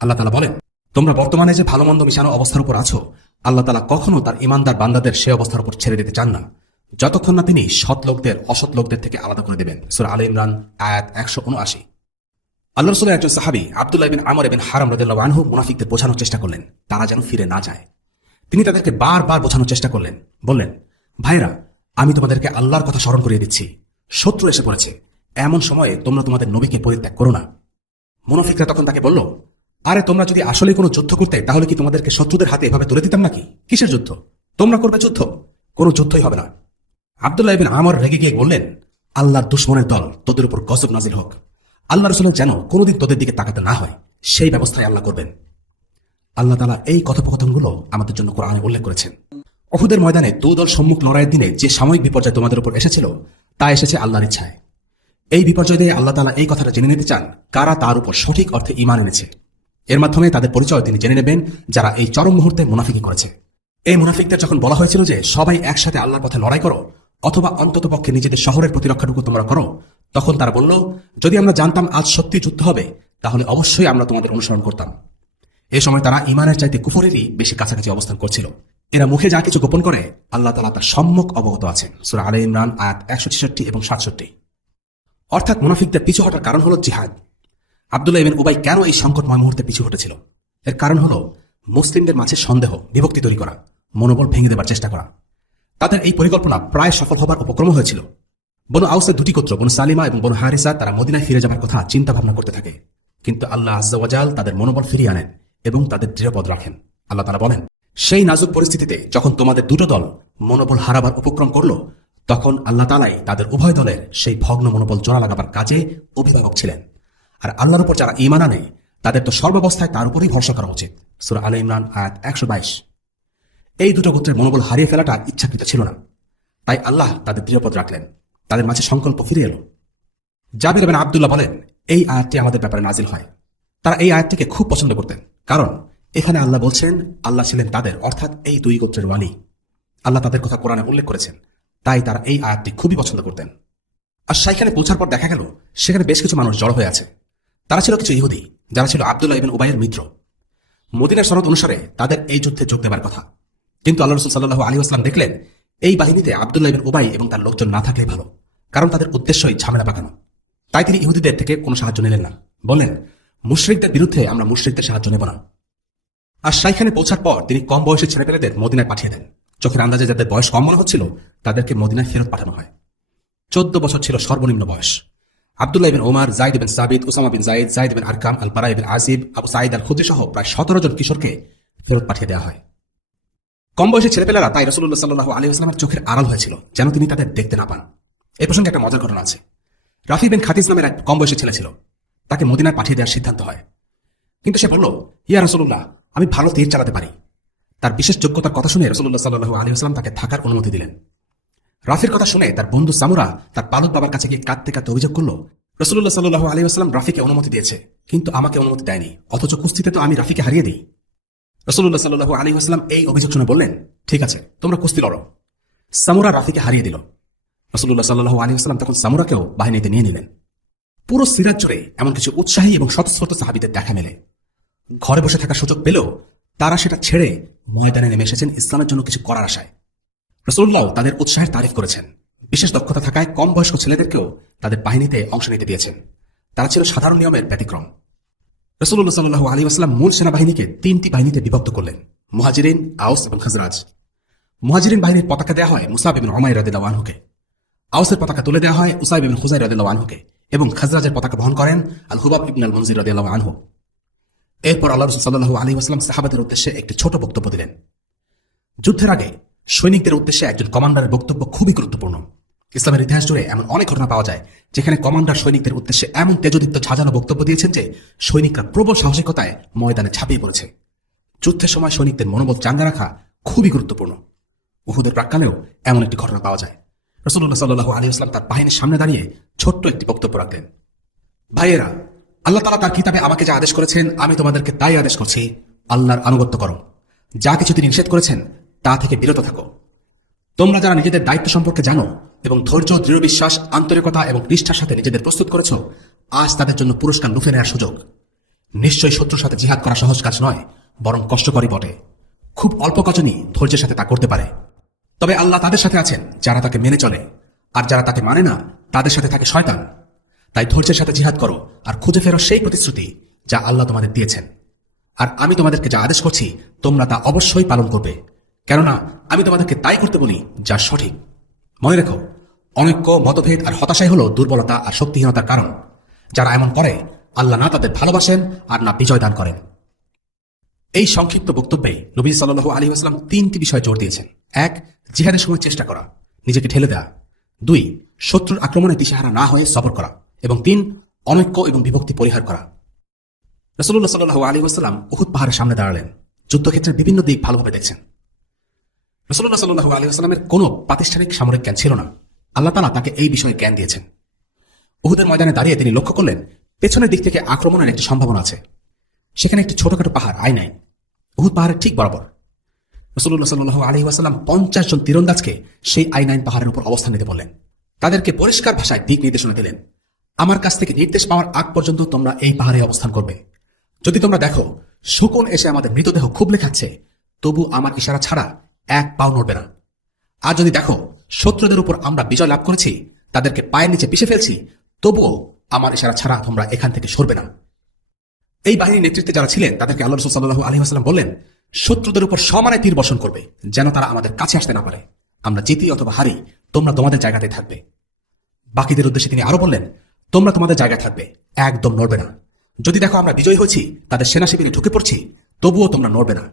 আল্লাহ তাআলা বলেন, তোমরা বর্তমানে যে ভালো মন্দ মিশানো অবস্থার উপর আছো, আল্লাহ তাআলা কখনো তার ইমানদার বান্দাদের সে অবস্থার উপর ছেড়ে দিতে চান না যতক্ষণ না তিনি সৎ লোকদের অসৎ লোকদের থেকে আলাদা করে দেবেন। সূরা আলে ইমরান আয়াত 179। আল্লাহ রাসূলের একজন সাহাবী আব্দুল্লাহ ইবনে আমর ইবনে হারাম রাদিয়াল্লাহু আনহু মুনাফিকদের বোঝানোর চেষ্টা করলেন তারা যেন ফিরে না যায়। তিনি তাদেরকে বারবার বোঝানোর চেষ্টা করলেন। বললেন, ভাইরা, আমি তোমাদেরকে আল্লাহর কথা স্মরণ করিয়ে দিচ্ছি। শত্রু এসে পড়েছে, এমন সময়ে তোমরা তোমাদের নবীকে পরিত্যাগ করো না। মুনাফিকরা তখন তাকে বলল, আরে তোমরা যদি আসলে কোনো যুদ্ধ করতে তাহলে কি তোমাদেরকে শত্রুদের হাতে এভাবে তুলে দিতাম নাকি? কিসের যুদ্ধ? তোমরা করবে যুদ্ধ? কোনো যুদ্ধই হবে না। আব্দুল্লাহ ইবনে আমর রেগে গিয়ে বললেন, আল্লাহর দুশমনের দল, তোদের উপর গজব নাজিল হোক। আল্লাহ রাসূল যেন কোনোদিন তোদের দিকে তাকাতে না হয় সেই ব্যবস্থায় আল্লাহ করবেন। আল্লাহ তাআলা এই কথোপকথনগুলো আমাদের জন্য কোরআনে উল্লেখ করেছেন। উহুদের ময়দানে দুদল সম্মুখ লড়াইয়ের দিনে যে সাময়িক বিপর্যয় তোমাদের উপর এসেছিল তা এসেছে আল্লাহর ইচ্ছায়। এই বিপর্যয় দিয়ে আল্লাহ তাআলা এই কথাটা জেনে নিতে চান কারা তার উপর সঠিক অর্থে ঈমান এনেছে। এর মাধ্যমে তাদের পরিচয় তিনি জেনে নেবেন যারা এই চরম মুহূর্তে মুনাফিকি করেছে। এই মুনাফিকদের যখন বলা হয়েছিল যে সবাই একসাথে আল্লাহর পথে লড়াই করো অথবা অন্ততপক্ষে নিজেদের শহরের প্রতিরক্ষাটুকু তোমরা করো, তখন তারা বলল, যদি আমরা জানতাম আজ সত্যি যুদ্ধ হবে তাহলে অবশ্যই আমরা তোমাদের অনুসরণ করতাম। এ সময় তারা ঈমানের চাইতে কুফরেরই বেশি কাছাকাছি অবস্থান করছিল। এরা মুখে যা কিছু গোপন করে আল্লাহ তাআলা তার সম্যক অবগত আছেন। সূরা আলে ইমরান আয়াত 166 এবং 67। অর্থাৎ মুনাফিকদের পিছু হটার কারণ হলো জিহাদ। আব্দুল্লাহ ইবনে উবাই কেন এই সংকটময় মুহূর্তে পিছু হটেছিল? এর কারণ হলো মুসলিমদের মাঝে সন্দেহ, বিভক্তি তৈরি করা, মনোবল ভেঙে দেবার চেষ্টা করা। তাদের এই পরিকল্পনা প্রায় সফল হবার উপক্রম হয়েছিল। বনু আউসের দুটি গোত্র, বনু সালিমা এবং বনু হারিসা, তারা মদিনায় ফিরে যাবার কথা চিন্তা ভাবনা করতে থাকে। কিন্তু আল্লাহ আজ্জা ওয়া জাল তাদের মনোবল ফিরিয়ে আনেন এবং তাদের দৃঢ়পদ রাখেন। আল্লাহ তাআলা বলেন, সেই নাজুক পরিস্থিতিতে যখন তোমাদের দুটো দল মনোবল হারাবার উপক্রম করল, তখন আল্লাহ তাআলাই তাদের উভয় দলের সেই ভগ্ন মনোবল জোড়া লাগাবার কাজে অভিভাবক ছিলেন। আর আল্লাহর উপর যারা ঈমান আনে তাদের তো সর্বাবস্থায় তার উপরেই ভরসা করা উচিত। সূরা আলে ইমরান আয়াত 122। এই দুটো গোত্রের মনোবল হারিয়ে ফেলাটা ইচ্ছাকৃত ছিল না, তাই আল্লাহ তাদের দৃঢ়পদ রাখলেন, তাদের মাঝে সংকল্প ফিরে এলো। জাবির বিন আব্দুল্লাহ বলেন, এই আয়াতটি আমাদের ব্যাপারে নাজিল হয়। তারা এই আয়াতটিকে খুব পছন্দ করতেন, কারণ এখানে আল্লাহ বলছেন আল্লাহ ছিলেন তাদের, অর্থাৎ এই দুই গোত্রের ওয়ালি। আল্লাহ তাদের কথা কোরআনে উল্লেখ করেছেন, তাই তারা এই আয়াতটি খুবই পছন্দ করতেন। আর সেখানে পৌঁছার পর দেখা গেল সেখানে বেশ কিছু মানুষ জড়ো হয়ে আছে। তারা ছিল কিছু ইহুদি, যারা ছিল আব্দুল্লাহ ইবনে উবাইয়ের মিত্র। মদিনার সনদ অনুসারে তাদের এই যুদ্ধে যোগ দেবার কথা, কিন্তু আল্লাহ রাসূল সাল্লাল্লাহু আলাইহি ওয়াসাল্লাম দেখলেন এই বাহিনীতে আব্দুল্লাহ ইবনে উবাই এবং তার লোকজন না থাকলেই ভালো, কারণ তাদের উদ্দেশ্যই ঝামেলা পাকানো। তাই তিনি ইহুদিদের থেকে কোনো সাহায্য নিলেন না, বললেন, মুশরিকদের বিরুদ্ধে আমরা মুশরিকদের সাহায্য নেব না। আর সেইখানে পৌঁছার পর তিনি কম বয়সী ছেলেপেলেদের মদিনায় পাঠিয়ে দেন। চোখের আন্দাজে যাদের বয়স কম মনে হচ্ছিল তাদেরকে মদিনায় ফেরত পাঠানো হয়। 14 বছর ছিল সর্বনিম্ন বয়স। আব্দুল্লাহ ইবনে ওমর, যায়েদ বিন সাবিত, উসামা বিন যায়েদ, যায়েদ বিন আরকাম, আল বারা ইবনে আজিব, আবু সাঈদ আল খুদরি সহ প্রায় 17 জন কিশোরকে ফেরত পাঠিয়ে দেওয়া হয়। কম বয়সী ছেলেপেলেরা তাই রাসূলুল্লাহ সাল্লাল্লাহু আলাইহি ওয়াসাল্লামের চোখের আড়াল হয়েছিল, যেন তিনি তাদের দেখতে না পান। এই প্রসঙ্গে একটা মজার ঘটনা আছে। রাফি বিন খাতিজ নামের এক কম বয়সী ছেলে ছিল, তাকে মদিনায় পাঠিয়ে দেওয়ার সিদ্ধান্ত হয়। কিন্তু সে বলল, ইয়া রাসূলুল্লাহ, আমি ভালো তীর চালাতে পারি। তার বিশেষ যোগ্যতার কথা শুনে রাসূলুল্লাহ সাল্লাল্লাহু আলাইহি ওয়াসাল্লাম তাকে থাকার অনুমতি দিলেন। রাফির কথা শুনে তার বন্ধু সামুরা তার পালক বাবার কাছে গিয়ে কাঁদতে কাঁদতে অভিযোগ করল, রাসূলুল্লাহ সাল্লাল্লাহু আলাইহি ওয়াসাল্লাম রাফিকে অনুমতি দিয়েছে, কিন্তু আমাকে অনুমতি দেয়নি, অথচ কুস্তিতে তো আমি রাফিকে হারিয়ে দিই। রাসূলুল্লাহ সাল্লাল্লাহু আলাইহি ওয়াসাল্লাম এই অভিযোগ শুনে বললেন, ঠিক আছে, তোমরা কুস্তি লড়ো। সামুরা রাফিকে হারিয়ে দিল। রাসূলুল্লাহ সাল্লাল্লাহু আলাইহি ওয়াসাল্লাম তখন সামুরাকেও বাহিনীতে নিয়ে নিলেন। পুরো সিরাত জুড়ে এমন কিছু উৎসাহী এবং স্বতঃস্ফূর্ত সাহাবীদের দেখা মেলে। ঘরে বসে থাকার সুযোগ পেলেও তারা সেটা ছেড়ে ময়দানে নেমে এসেছেন ইসলামের জন্য কিছু করার আশায়। রাসূলুল্লাহ তাদের উৎসাহের তারিফ করেছেন। বিশেষ দক্ষতা থাকায় কম বয়স্ক ছেলেদেরকেও তাদের বাহিনীতে অংশ নিতে দিয়েছেন। তারা ছিল সাধারণ নিয়মের ব্যতিক্রম। রাসূলুল্লাহ সাল্লাল্লাহু আলাইহি ওয়াসাল্লাম মূল সেনাবাহিনীকে 3টি বাহিনীতে বিভক্ত করলেন, মুহাজিরিন, আউস এবং খাজরাজ। মুহাজিরিন বাহিনীর পতাকা দেওয়া হয় মুসাব ইবনে উমাইর রাদিয়াল্লাহু আনহুকে। আউসের পতাকা তুলে দেওয়া হয় উসাইব ইবনে খুজাইর রাদিয়াল্লাহু আনহুকে এবং খাজরাজের পতাকা বহন করেন আল হুবাব ইবনে আল মুনজির রাদিয়াল্লাহু আনহু। এরপর আল্লাহ রাসূল সাল্লাল্লাহু আলাইহি ওয়াসাল্লাম সাহাবাদের উদ্দেশ্যে একটি ছোট বক্তব্য দিলেন। যুদ্ধের আগে সৈনিকদের উদ্দেশ্যে একজন কমান্ডারের বক্তব্য খুবই গুরুত্বপূর্ণ। ইসলামের ইতিহাস জুড়ে এমন অনেক ঘটনা পাওয়া যায় যেখানে কমান্ডার সৈনিকদের উদ্দেশ্যে এমন তেজদীপ্ত ঝাঁঝালো বক্তব্য দিয়েছেন যে সৈনিকরা প্রবল সাহসিকতায় ময়দানে ঝাঁপিয়ে পড়েছে। যুদ্ধের সময় সৈনিকদের মনোবল চাঙ্গা রাখা খুবই গুরুত্বপূর্ণ। উহুদের প্রাক্কালেও এমন একটি ঘটনা পাওয়া যায়। রাসূলুল্লাহ সাল্লাল্লাহু আলাইহি ওয়াসাল্লাম তার বাহিনীর সামনে দাঁড়িয়ে ছোট্ট একটি বক্তব্য রাখলেন। ভাইয়েরা, আল্লাহ তাআলা তার কিতাবে আমাকে যা আদেশ করেছেন আমি তোমাদেরকে তাই আদেশ করছি, আল্লাহর আনুগত্য করো। যা কিছু তিনি নিষেধ করেছেন তা থেকে বিরত থাকো। তোমরা যারা নিজেদের দায়িত্ব সম্পর্কে জানো এবং ধৈর্য, দৃঢ় বিশ্বাস, আন্তরিকতা এবং নিষ্ঠার সাথে নিজেদের প্রস্তুত করেছ, আজ তাদের জন্য পুরস্কার লুফে নেওয়ার সুযোগ। নিশ্চয়ই শত্রুর সাথে জিহাদ করা সহজ কাজ নয়, বরং কষ্টকরই বটে। খুব অল্প কজনই ধৈর্যের সাথে তা করতে পারে। তবে আল্লাহ তাদের সাথে আছেন যারা তাকে মেনে চলে, আর যারা তাকে মানে না তাদের সাথে থাকে শয়তান। তাই ধৈর্যের সাথে জিহাদ করো আর খুঁজে ফেরো সেই প্রতিশ্রুতি যা আল্লাহ তোমাদের দিয়েছেন। আর আমি তোমাদেরকে যা আদেশ করছি তোমরা তা অবশ্যই পালন করবে, কেননা আমি তোমাদেরকে তাই করতে বলি যা সঠিক। মনে রেখো, অনৈক্য, মতভেদ আর হতাশাই হলো দুর্বলতা আর শক্তিহীনতার কারণ। যারা এমন করে আল্লাহ না তাদের ভালোবাসেন আর না বিজয় দান করেন। এই সংক্ষিপ্ত বক্তব্যে নবী সাল্লাল্লাহু আলাইহি ওয়াসাল্লাম 3টি বিষয় জোর দিয়েছেন। 1. জিহাদের সময় চেষ্টা করা, নিজেকে ঠেলে দেওয়া। 2. শত্রুর আক্রমণে দিশেহারা না হয়ে সবর করা। এবং 3. অনৈক্য এবং বিভক্তি পরিহার করা। রাসূলুল্লাহ সাল্লাল্লাহু আলাইহি ওয়াসাল্লাম উহুদ পাহাড়ের সামনে দাঁড়ালেন, যুদ্ধক্ষেত্রের বিভিন্ন দিক ভালোভাবে দেখছেন। রাসূলুল্লাহ সাল্লাল্লাহু আলাইহি ওয়াসাল্লামের কোনো প্রাতিষ্ঠানিক সামরিক জ্ঞান ছিল না। আল্লাহ তাআলা তাকে এই বিষয়ে জ্ঞান দিয়েছেন। উহুদের ময়দানে দাঁড়িয়ে তিনি লক্ষ্য করলেন পেছনের দিক থেকে আক্রমণের একটি সম্ভাবনা আছে। সেখানে একটি ছোটখাটো পাহাড় আই-9, উহুদ পাহাড়ের ঠিক বরাবর। রাসূলুল্লাহ সাল্লাল্লাহু আলাইহি ওয়াসাল্লাম 50 জন তীরন্দাজকে সেই আই-9 পাহাড়ের উপর অবস্থান নিতে বললেন। তাদেরকে পরিষ্কার ভাষায় দিক নির্দেশনা দিলেন। আমার কাছ থেকে নির্দেশ পাওয়ার আগ পর্যন্ত তোমরা এই পাহাড়ে অবস্থান করবে। যদি তোমরা দেখো শকুন এসে আমাদের মৃতদেহ খুবলে খাচ্ছে, তবু আমার ইশারা ছাড়া এক পাও নড়বে না। আর যদি দেখো শত্রুদের উপর আমরা বিজয় লাভ করেছি, তাদেরকে পায়ের নিচে পিষে ফেলছি, তবুও আমার ইশারা ছাড়া তোমরা এখান থেকে সরবে না। এই বাহিনীর নেতৃত্বে যারা ছিলেন তাদেরকে আল্লাহ রাসূল সাল্লাল্লাহু আলাইহি ওয়াসাল্লাম বললেন, শত্রুদের উপর সমানে তীর বর্ষণ করবে, যেন তারা আমাদের কাছে আসতে না পারে। আমরা জিতি অথবা হারি, তোমরা তোমাদের জায়গাতেই থাকবে। বাকিদের উদ্দেশ্যে তিনি আরো বললেন, তোমরা তোমাদের জায়গায় থাকবে, একদম নড়বে না। যদি দেখো আমরা বিজয়ী হয়েছি, তাদের সেনা শিবিরে ঢুকে পড়ছি, তবুও তোমরা নড়বে না।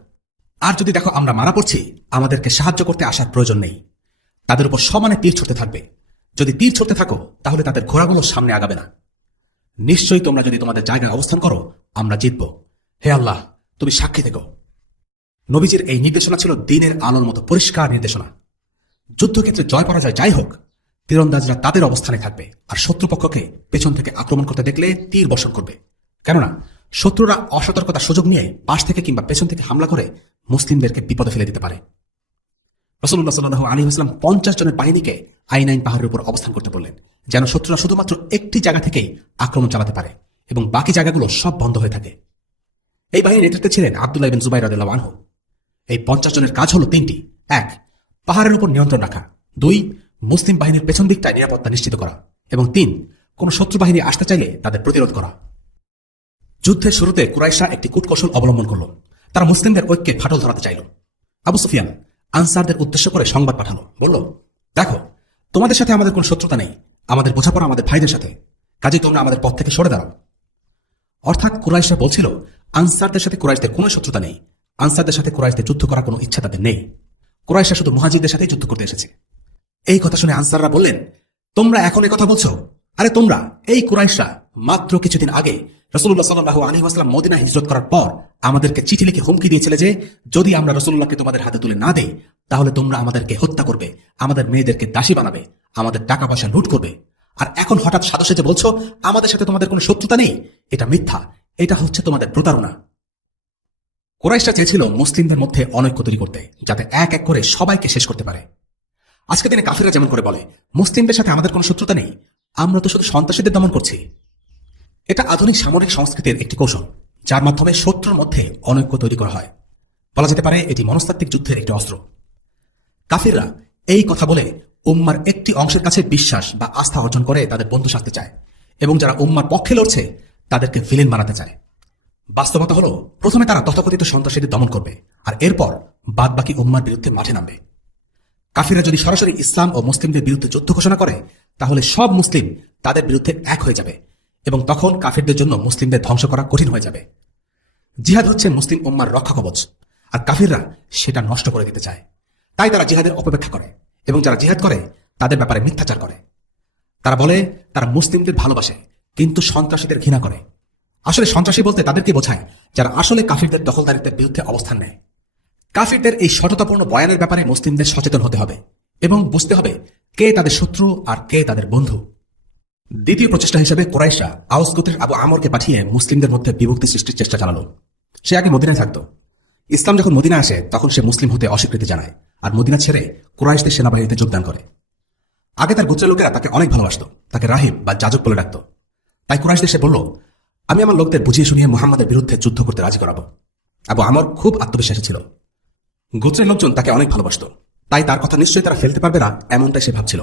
আর যদি দেখো আমরা মারা পড়ছি, আমাদেরকে সাহায্য করতে আসার প্রয়োজন নেই। তাদের উপর সমানে তীর ছুটতে থাকবে। যদি তীর ছুটতে থাকো তাহলে তাদের ঘোড়াগুলো সামনে আগাবে না। নিশ্চয়ই তোমরা যদি তোমাদের জায়গায় অবস্থান করো, আমরা জিতব। হে আল্লাহ, তুমি সাক্ষী থেকো। নবীজির এই নির্দেশনা ছিল দিনের আলোর মতো পরিষ্কার নির্দেশনা। যুদ্ধক্ষেত্রে জয় পরাজয় যাই হোক, তীরন্দাজরা তাদের অবস্থানে থাকবে, আর শত্রুপক্ষকে পেছন থেকে আক্রমণ করতে দেখলে তীর বর্ষণ করবে। কেননা শত্রুরা অসতর্কতার সুযোগ নিয়ে পাশ থেকে কিংবা পেছন থেকে হামলা করে মুসলিমদেরকে বিপদে ফেলে দিতে পারে। রাসূলুল্লাহ সাল্লাল্লাহু আলাইহি ওয়াসাল্লাম 50 জনের বাহিনীকে আইনাইন পাহাড়ের উপর অবস্থান করতে বললেন, যেন শত্রুরা শুধুমাত্র একটি জায়গা থেকেই আক্রমণ চালাতে পারে এবং বাকি জায়গাগুলো সব বন্ধ হয়ে থাকে। এই বাহিনীর নেতৃত্বে ছিলেন আব্দুল্লাহ ইবনে জুবাইর রাদিয়াল্লাহু আনহু। এই 50 জনের কাজ হলো তিনটি: 1. পাহাড়ের উপর নিয়ন্ত্রণ রাখা, 2. মুসলিম বাহিনীর পেছন দিকটায় নিরাপত্তা নিশ্চিত করা, এবং 3. কোন শত্রু বাহিনী আসতে চাইলে তাদের প্রতিরোধ করা। যুদ্ধের শুরুতে কুরাইশরা একটি কূটকৌশল অবলম্বন করল। তারা মুসলিমদের ঐক্যে ফাটল ধরাতে চাইল। আবু সুফিয়ান আনসারদের উদ্দেশ্য করে সংবাদ পাঠালো, বলল, দেখো, তোমাদের সাথে আমাদের কোনো শত্রুতা নেই, আমাদের বোঝাপড়া আমাদের ভাইদের সাথে, কাজেই তোমরা আমাদের পথ থেকে সরে দাঁড়াও। অর্থাৎ কুরাইশরা বলছিল, আনসারদের সাথে কুরাইশদের কোনো শত্রুতা নেই, আনসারদের সাথে কুরাইশদের যুদ্ধ করার কোনো ইচ্ছা তাদের নেই। কুরাইশরা শুধু মুহাজিরদের সাথেই যুদ্ধ করতে এসেছে। এই কথা শুনে আনসাররা বললেন, তোমরা এখন কথা বলছো? আরে তোমরা, এই কুরাইশরা মাত্র কিছুদিন আগে রাসূলুল্লাহ সাল্লাল্লাহু আলাইহি ওয়াসাল্লাম মদিনা হিজরত করার পর আমাদেরকে চিঠি লিখে হুমকি দিয়েছিল যে যদি আমরা রাসূলুল্লাহকে তোমাদের হাতে তুলে না দেই, তাহলে তোমরা আমাদেরকে হত্যা করবে, আমাদের মেয়েদেরকে দাসী বানাবে, আমাদের টাকা পয়সা লুট করবে। আর এখন হঠাৎ সাধু সেজে বলছো আমাদের সাথে তোমাদের কোনো শত্রুতা নেই। এটা মিথ্যা, এটা হচ্ছে তোমাদের প্রতারণা। কুরাইশরা চেয়েছিল মুসলিমদের মধ্যে অনৈক্য তৈরি করতে, যাতে এক এক করে সবাইকে শেষ করতে পারে। আজকে দিনে কাফিররা যেমন করে বলে, মুসলিমদের সাথে আমাদের কোনো শত্রুতা নেই, আমরা তো শুধু সন্ত্রাসীদের দমন করছি। এটা আধুনিক সামরিক সংস্কৃতির একটি কৌশল, যার মাধ্যমে শত্রুর মধ্যে অনৈক্য তৈরি করা হয়। বলা যেতে পারে এটি মনস্তাত্ত্বিক যুদ্ধের একটি অস্ত্র। কাফিররা এই কথা বলে উম্মার একটি অংশের কাছে বিশ্বাস বা আস্থা অর্জন করে তাদের বন্ধু সাজতে চায়, এবং যারা উম্মার পক্ষে লড়ছে তাদেরকে ভিলেন বানাতে চায়। বাস্তবতা হলো, প্রথমে তারা তথাকথিত সন্ত্রাসীদের দমন করবে, আর এরপর বাদবাকি উম্মার বিরুদ্ধে মাঠে নামবে। কাফিররা যদি সরাসরি ইসলাম ও মুসলিমদের বিরুদ্ধে যুদ্ধ ঘোষণা করে, তাহলে সব মুসলিম তাদের বিরুদ্ধে এক হয়ে যাবে, এবং তখন কাফিরদের জন্য মুসলিমদের ধ্বংস করা কঠিন হয়ে যাবে। জিহাদ হচ্ছে মুসলিম উম্মার রক্ষা কবচ, আর কাফিররা সেটা নষ্ট করে দিতে চায়। তাই তারা জিহাদের অপেক্ষা করে, এবং যারা জিহাদ করে তাদের ব্যাপারে মিথ্যাচার করে। তারা বলে তারা মুসলিমদের ভালোবাসে, কিন্তু সন্ত্রাসীদের ঘৃণা করে। আসলে সন্ত্রাসী বলতে তাদেরকে বোঝায় যারা আসলে কাফিরদের দখলদারিত্বের বিরুদ্ধে অবস্থান নেয়। কাফিরদের এই সততাপূর্ণ বয়ানের ব্যাপারে মুসলিমদের সচেতন হতে হবে এবং বুঝতে হবে কে তাদের শত্রু আর কে তাদের বন্ধু। দ্বিতীয় প্রচেষ্টা হিসেবে কুরাইশরা আউস গোত্রের আবু আমরকে পাঠিয়ে মুসলিমদের মধ্যে বিভক্তি সৃষ্টির চেষ্টা চালালো। সে আগে মদিনায় থাকত। ইসলাম যখন মদিনা আসে তখন সে মুসলিম হতে অস্বীকৃতি জানায়, আর মদিনা ছেড়ে কুরাইশদের সেনাবাহিনীতে যোগদান করে। আগে তার গোত্রের লোকেরা তাকে অনেক ভালোবাসত, তাকে রাহিব বা যাজক বলে ডাকত। তাই কুরাইশদের সে বলল, আমি আমার লোকদের বুঝিয়ে শুনিয়ে মুহাম্মাদের বিরুদ্ধে যুদ্ধ করতে রাজি করাবো। আবু আমর খুব আত্মবিশ্বাসী ছিল। গোত্রের লোকজন তাকে অনেক ভালোবাসত, তাই তার কথা নিশ্চয়ই তারা ফেলতে পারবে না এমনটাই সে ভাবছিল।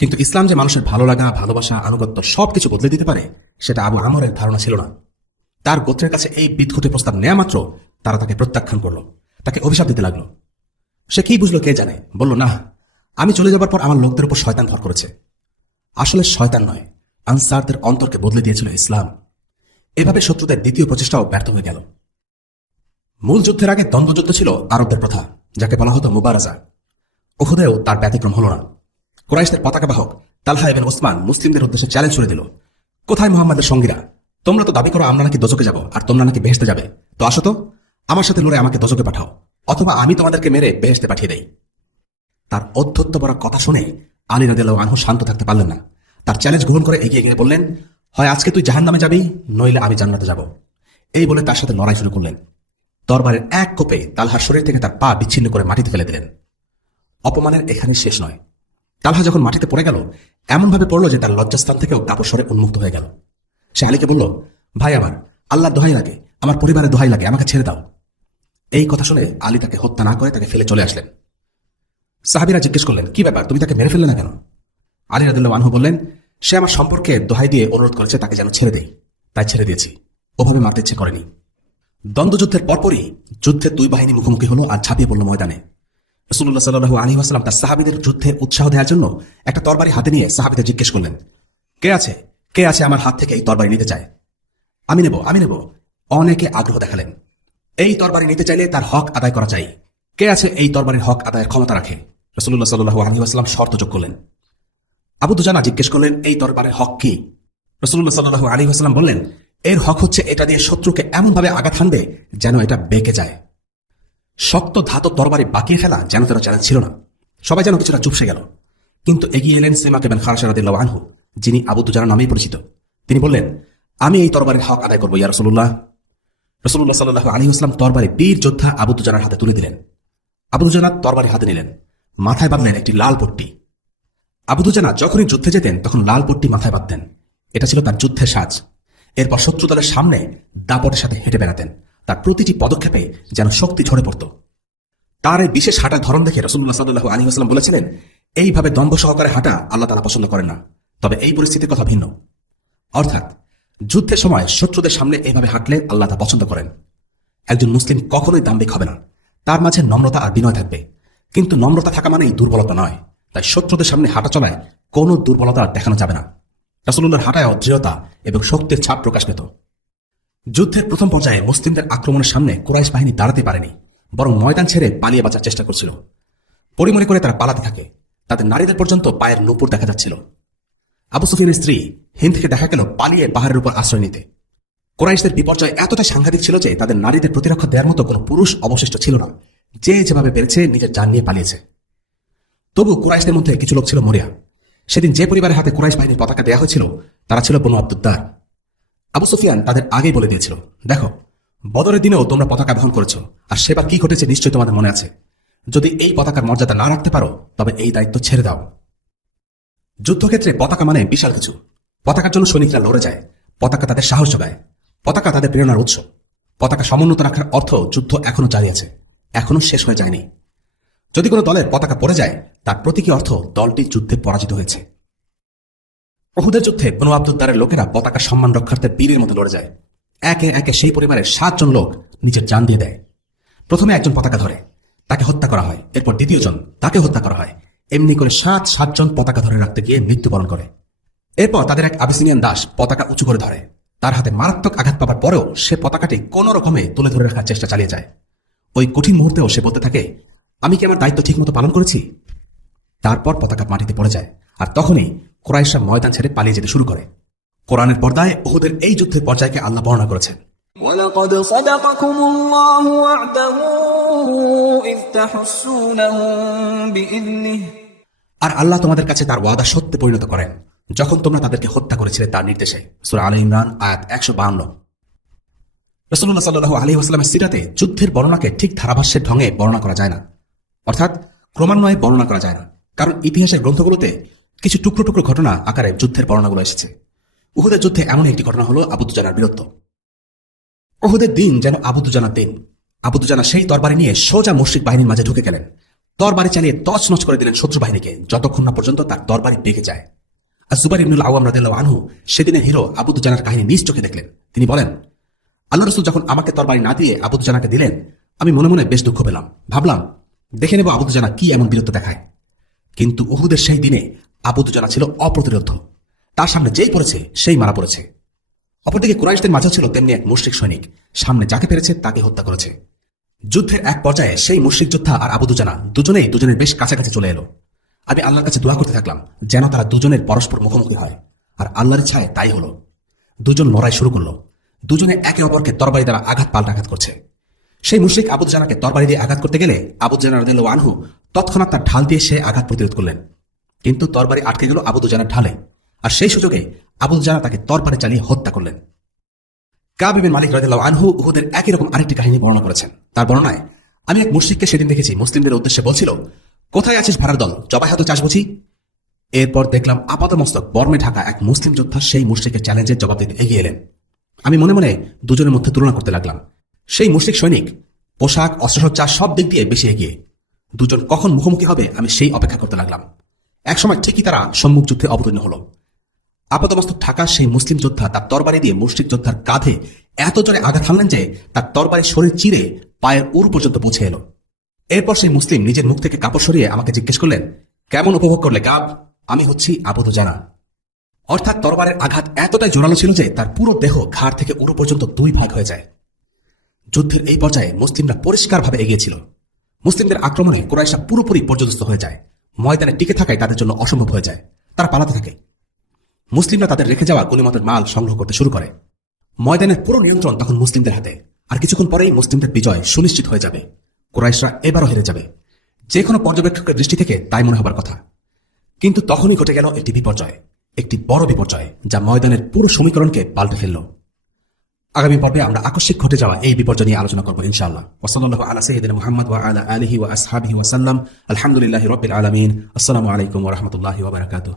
কিন্তু ইসলাম যে মানুষের ভালো লাগা, ভালোবাসা, আনুগত্য সবকিছু বদলে দিতে পারে, সেটা আবু আমরের ধারণা ছিল না। তার গোত্রের কাছে এই বিদঘুটে প্রস্তাব নেওয়া মাত্র তারা তাকে প্রত্যাখ্যান করল, তাকে অভিশাপ দিতে লাগলো। সে কি বুঝলো কে জানে, বলল, না, আমি চলে যাবার পর আমার লোকদের উপর শয়তান ভর করেছে। আসলে শয়তান নয়, আনসারদের অন্তরকে বদলে দিয়েছিল ইসলাম। এভাবে শত্রুদের দ্বিতীয় প্রচেষ্টাও ব্যর্থ হয়ে গেল। মূল যুদ্ধের আগে দ্বন্দ্বযুদ্ধ ছিল আরবদের প্রথা, যাকে বলা হতো মুবারাজা। উহুদেও তার ব্যতিক্রম হল না। কুরাইশদের পতাকাবাহক তালহা ইবনে ওসমান মুসলিমদের উদ্দেশ্যে চ্যালেঞ্জ ছুড়ে দিল, কোথায় মুহাম্মাদের সঙ্গীরা? তোমরা তো দাবি করো আমরা নাকি দোজখে যাব আর তোমরা নাকি বেহেশতে যাবে, তো আসো তো, আমার সাথে লড়ে আমাকে দোজখে পাঠাও, অথবা আমি তোমাদেরকে মেরে বেহেশতে পাঠিয়ে দেই। তার অধ্যত্ত বড় কথা শুনে আলী রাদিয়াল্লাহু আনহু শান্ত থাকতে পারলেন না। তার চ্যালেঞ্জ গ্রহণ করে এগিয়ে গিয়ে বললেন, হয় আজকে তুই জাহান্নামে যাবি, নইলে আমি জান্নাতে যাব। এই বলে তার সাথে লড়াই শুরু করলেন। তরবারের এক কোপে তালহার শরীর থেকে তার পা বিচ্ছিন্ন করে মাটিতে ফেলে দিলেন। অপমানের এখানে শেষ নয়। তালহা যখন মাটিতে পড়ে গেল, এমনভাবে পড়ল যে তার লজ্জাস্থান থেকেও কাপড় সরে উন্মুক্ত হয়ে গেল। সে আলীকে বলল, ভাই আমার, আল্লাহর দোহাই লাগে, আমার পরিবারের দোহাই লাগে, আমাকে ছেড়ে দাও। এই কথা শুনে আলী তাকে হত্যা না করে তাকে ফেলে চলে আসলেন। সাহাবীরা জিজ্ঞেস করলেন, কি ব্যাপার, তুমি তাকে মেরে ফেললে না কেন? আলী রাদিয়াল্লাহু আনহু বললেন, সে আমার সম্পর্কে দোহাই দিয়ে অনুরোধ করেছে তাকে যেন ছেড়ে দেই, তাই ছেড়ে দিয়েছি, ওভাবে মারতে ইচ্ছে করেনি। দ্বন্দ্বযুদ্ধের পরপরই যুদ্ধের দুই বাহিনী মুখোমুখি হলো আর ঝাঁপিয়ে পড়ল ময়দানে। রাসূলুল্লাহ সাল্লাল্লাহু আলাইহি ওয়াসাল্লাম তার সাহাবীদের যুদ্ধে উৎসাহ দেওয়ার জন্য একটা তরবারি হাতে নিয়ে সাহাবীদের জিজ্ঞেস করলেন, কে আছে আমার হাত থেকে এই তরবারি নিতে চায়? আমি নেব। অনেকে আগ্রহ দেখালেন। এই তরবারি নিতে চাইলে তার হক আদায় করা চাই। কে আছে এই তরবারির হক আদায়ের ক্ষমতা রাখে? রাসূলুল্লাহ সাল্লাল্লাহু আলাইহি ওয়াসাল্লাম শর্ত যোগ করলেন। আবু দুজানা জিজ্ঞেস করলেন, এই তরবারের হক কি? রাসূলুল্লাহ সাল্লাল্লাহু আলাইহি ওয়াসাল্লাম বললেন, এর হক হচ্ছে এটা দিয়ে শত্রুকে এমনভাবে আঘাত হানবে যেন এটা বেঁকে যায়। শক্ত ধাতব তরবারি বাকিয়ে ফেলা যেন তেন চ্যালেঞ্জ ছিল না। সবাই যেন কিছুটা চুপসে গেল। কিন্তু এগিয়ে এলেন সিমাক ইবনে খারশা রাদিয়াল্লাহু আনহু, যিনি আবু দুজানা নামেই পরিচিত। তিনি বললেন, আমি এই তরবারির হক আদায় করব ইয়া রাসূলুল্লাহ। রাসূলুল্লাহ সাল্লাল্লাহু আলাইহি ওয়াসাল্লাম তরবারি বীর যোদ্ধা আবু দুজানার হাতে তুলে দিলেন। আবু দুজানা তরবারি হাতে নিলেন, মাথায় বাঁধলেন একটি লাল পট্টি। আবু দুজানা যখনই যুদ্ধে যেতেন তখন লাল পট্টি মাথায় বাঁধতেন। এটা ছিল তার যুদ্ধের সাজ। এরপর শত্রু দলের সামনে দাপটের সাথে হেঁটে বেড়াতেন। তার প্রতিটি পদক্ষেপে যেন শক্তি ঝরে পড়ত। তার এই বিশেষ হাঁটার ধরন দেখে রাসূলুল্লাহ সাল্লাল্লাহু আলাইহি ওয়াসাল্লাম বলেছিলেন, এইভাবে দম্ভ সহকারে হাঁটা আল্লাহ তাআলা পছন্দ করেন না। তবে এই পরিস্থিতির কথা ভিন্ন। অর্থাৎ যুদ্ধের সময় শত্রুদের সামনে এইভাবে হাঁটলে আল্লাহ তা পছন্দ করেন। একজন মুসলিম কখনোই দাম্ভিক হবে না। তার মাঝে নম্রতা আর বিনয় থাকবে। কিন্তু নম্রতা থাকা মানেই দুর্বলতা নয়। তাই শত্রুদের সামনে হাঁটা চলায় কোনো দুর্বলতা দেখানো যাবে না। রাসূলুল্লাহর হাঁটায় দৃঢ়তা এবং শক্তির ছাপ প্রকাশ পেত। যুদ্ধের প্রথম পর্যায়ে মুসলিমদের আক্রমণের সামনে কুরাইশ বাহিনী দাঁড়াতে পারেনি, বরং ময়দান ছেড়ে পালিয়ে বাঁচার চেষ্টা করছিল। পরিমণি করে তারা পালাতে থাকে। তাদের নারীদের পর্যন্ত পায়ের নূপুর দেখা যাচ্ছিল। আবু সুফিয়ানের স্ত্রী হিন্দ থেকে দেখা গেল পালিয়ে পাহাড়ের উপর আশ্রয় নিতে। কুরাইশদের বিপর্যয় এতটাই সাংঘাতিক ছিল যে তাদের নারীদের প্রতিরক্ষা দেওয়ার মতো কোনো পুরুষ অবশিষ্ট ছিল না। যে যেভাবে পেরেছে নিজের জান নিয়ে পালিয়েছে। তবু কুরাইশদের মধ্যে কিছু লোক ছিল মরিয়া। সেদিন যে পরিবারের হাতে কুরাইশ বাহিনীর পতাকা দেওয়া হয়েছিল তারা ছিল বনু আব্দুদ্দার। আবু সুফিয়ান তাদের আগেই বলে দিয়েছিল, দেখো, বদরের দিনেও তোমরা পতাকা বহন করেছ, আর সেবার কি ঘটেছে নিশ্চয়ই তোমাদের মনে আছে। যদি এই পতাকার মর্যাদা না রাখতে পারো তবে এই দায়িত্ব ছেড়ে দাও। যুদ্ধক্ষেত্রে পতাকা মানে বিশাল কিছু। পতাকার জন্য সৈনিকরা লড়ে যায়। পতাকা তাদের সাহস যোগায়। পতাকা তাদের প্রেরণার উৎস। পতাকা সমুন্নত রাখার অর্থ যুদ্ধ এখনো জারি আছে, এখনো শেষ হয়ে যায়নি। যদি কোনো দলের পতাকা পড়ে যায় তার প্রতীকী অর্থ দলটি যুদ্ধে পরাজিত হয়েছে। উহুদের যুদ্ধে বনু আব্দুদ্দারের লোকেরা পতাকা সম্মান রক্ষার্থে বীরের মতো লড়ে যায়। একে একে সেই পরিবারের 7 জন লোক নিজের জান দিয়ে দেয়। প্রথমে একজন পতাকা ধরে, তাকে হত্যা করা হয়। এরপর দ্বিতীয় জন, তাকে হত্যা করা হয়। এমনি করে 7 জন পতাকা ধরে রাখতে গিয়ে মৃত্যুবরণ করে। এরপর তাদের এক আবিসিনিয়ান দাস পতাকা উঁচু করে ধরে। তার হাতে মারাত্মক আঘাত পাবার পরেও সে পতাকাটি কোনো রকমে তুলে ধরে রাখার চেষ্টা চালিয়ে যায়। ওই কঠিন মুহূর্তেও সে বলতে থাকে, আমি কি আমার দায়িত্ব ঠিকমতো পালন করেছি? তারপর পতাকা মাটিতে পড়ে যায়। আর তখনই কুরাইশরা ময়দান ছেড়ে পালিয়ে যেতে শুরু করে। কোরআনের পর্দায় উহুদের এই যুদ্ধের পর্যায়কে আল্লাহ বর্ণনা করেছেন। وَلَقَدْ صَدَقَكُمُ اللَّهُ وَعْدَهُ إِذْ تَحُسُّونَهُم بِإِذْنِهِ। আর আল্লাহ তোমাদের কাছে তার ওয়াদা সত্যে পরিণত করেন যখন তোমরা তাদেরকে হত্যা করেছিলে তার নির্দেশে। সূরা আলে ইমরান আয়াত 152। রাসূলুল্লাহ সাল্লাল্লাহু আলাইহি ওয়াসাল্লামের সিরাতে যুদ্ধের বর্ণনাকে ঠিক ধারাভাষ্যের ঢঙে বর্ণনা করা যায় না। অর্থাৎ ক্রমান্বয়ে বর্ণনা করা যায় না। কারণ ইতিহাসের গ্রন্থগুলোতে কিছু টুকরো টুকরো ঘটনা আকারে যুদ্ধের বর্ণনাগুলো এসেছে। উহুদের যুদ্ধে এমন একটি ঘটনা হলো আবু দুজানার বীরত্ব। উহুদের দিন যেন আবু দুজানার দিন। আবু দুজানা সেই তরবারি নিয়ে সোজা মুশরিক বাহিনীর মাঝে ঢুকে গেলেন। তরবারি চালিয়ে তছনছ করে দিলেন শত্রু বাহিনীকে, যতক্ষণ না পর্যন্ত তার তরবারি বেঁকে যায়। আর জুবাইর ইবনুল আওয়াম রাদিয়াল্লাহু আনহু সেদিনের হিরো আবু দুজানার কাহিনী নিজ চোখে দেখলেন। তিনি বলেন, আল্লাহ রাসূল যখন আমাকে তরবারি না দিয়ে আবু দুজানাকে দিলেন, আমি মনে মনে বেশ দুঃখ পেলাম। ভাবলাম, দেখে নেব আবু দুজানা কি এমন বীরত্ব দেখায়। কিন্তু উহুদের সেই দিনে আবু দুজানা ছিল অপ্রতিরোধ্য। তার সামনে যেই পড়েছে সেই মারা পড়েছে। অপরদিকে কুরাইশদের মাঝেও ছিল তেমনি এক মুশরিক সৈনিক, সামনে যাকে পেরেছে তাকে হত্যা করেছে। যুদ্ধের এক পর্যায়ে সেই মুশরিক যোদ্ধা আর আবু দুজানা দুজনেই দুজনের বেশ কাছাকাছি চলে এলো। আমি আল্লাহর কাছে দোয়া করতে থাকলাম যেন তারা দুজনের পরস্পর মুখোমুখি হয়। আর আল্লাহর ইচ্ছায় তাই হলো। দুজন লড়াই শুরু করলো। দুজনে একে অপরকে তরবারি দ্বারা আঘাত পাল্টা আঘাত করছে। সেই মুশরিক আবু দুজানাকে তরবারি দিয়ে আঘাত করতে গেলে আবু দুজানা রাদিয়াল্লাহু আনহু তৎক্ষণাৎ তার ঢাল দিয়ে সে আঘাত প্রতিরোধ করলেন। কিন্তু তরবারি আটকে গেল আবু দুজানার ঢালে। আর সেই সুযোগে আবু দুজানা তাকে তরবারি চালিয়ে হত্যা করলেন। কাব ইবনে মালিক রাদিয়াল্লাহু আনহু উহুদের একই রকম আরেকটি কাহিনী বর্ণনা করেছেন। তার বর্ণনায়, আমি এক মুশরিককে সেদিন দেখেছি মুসলিমদের উদ্দেশ্যে বলছিল, কোথায় আছিস ভাড়ার দল, জবাই হতে চাস বুঝি? এরপর দেখলাম আপাতমস্তক বর্মে ঢাকা এক মুসলিম যোদ্ধা সেই মুশরিকের চ্যালেঞ্জের জবাব দিতে এগিয়ে এলেন। আমি মনে মনে দুজনের মধ্যে তুলনা করতে লাগলাম। সেই মুশরিক সৈনিক পোশাক, অস্ত্রসজ্জা সব দিক দিয়ে বেশি এগিয়ে। দুজন কখন মুখোমুখি হবে আমি সেই অপেক্ষা করতে লাগলাম। একসময় ঠিকই তারা সম্মুখ যুদ্ধে অবতীর্ণ হলো। আপাতমস্তক ঢাকা সেই মুসলিম যোদ্ধা তার তরবারি দিয়ে মুশরিক যোদ্ধার কাঁধে এত জোরে আঘাত হানলেন যে তার তরবারি শরীর চিরে পায়ের উর পর্যন্ত পৌঁছে এলো। এরপর সেই মুসলিম নিজের মুখ থেকে কাপড় সরিয়ে আমাকে জিজ্ঞেস করলেন, কেমন উপভোগ করলে কাব? আমি হচ্ছি আবু দুজানা। অর্থাৎ তরবারের আঘাত এতটাই জোরালো ছিল যে তার পুরো দেহ ঘাড় থেকে উরু পর্যন্ত 2 ভাগ হয়ে যায়। যুদ্ধের এই পর্যায়ে মুসলিমরা পরিষ্কারভাবে এগিয়েছিল। মুসলিমদের আক্রমণে কুরাইশরা পুরোপুরি পর্যদস্ত হয়ে যায়। ময়দানে টিকে থাকাই তাদের জন্য অসম্ভব হয়ে যায়। তারা পালাতে থাকে। মুসলিমরা তাদের রেখে যাওয়া গনিমতের মাল সংগ্রহ করতে শুরু করে। ময়দানের পুরো নিয়ন্ত্রণ তখন মুসলিমদের হাতে। আর কিছুক্ষণ পরেই মুসলিমদের বিজয় সুনিশ্চিত হয়ে যাবে। কুরাইশরা এবারও হেরে যাবে। যে কোনো পর্যবেক্ষকের দৃষ্টি থেকে তাই মনে হবার কথা। কিন্তু তখনই ঘটে গেল একটি বিপর্যয়, একটি বড় বিপর্যয়, যা ময়দানের পুরো সমীকরণকে পাল্টে ফেলল। আগামী পর্বে আমরা আকস্মিক ঘটে যাওয়া এই বিপর্যয় নিয়ে আলোচনা করব ইনশাআল্লাহ। ওয়াসাল্লাল্লাহু আলা সাইয়্যিদিনা মুহাম্মদ ওয়া আলা আলিহি ওয়া আসহাবিহি ওয়া সাল্লাম। আলহামদুলিল্লাহি রাব্বিল আলামিন। আসসালামু আলাইকুম ওয়া রাহমাতুল্লাহি ওয়া বারাকাতুহু।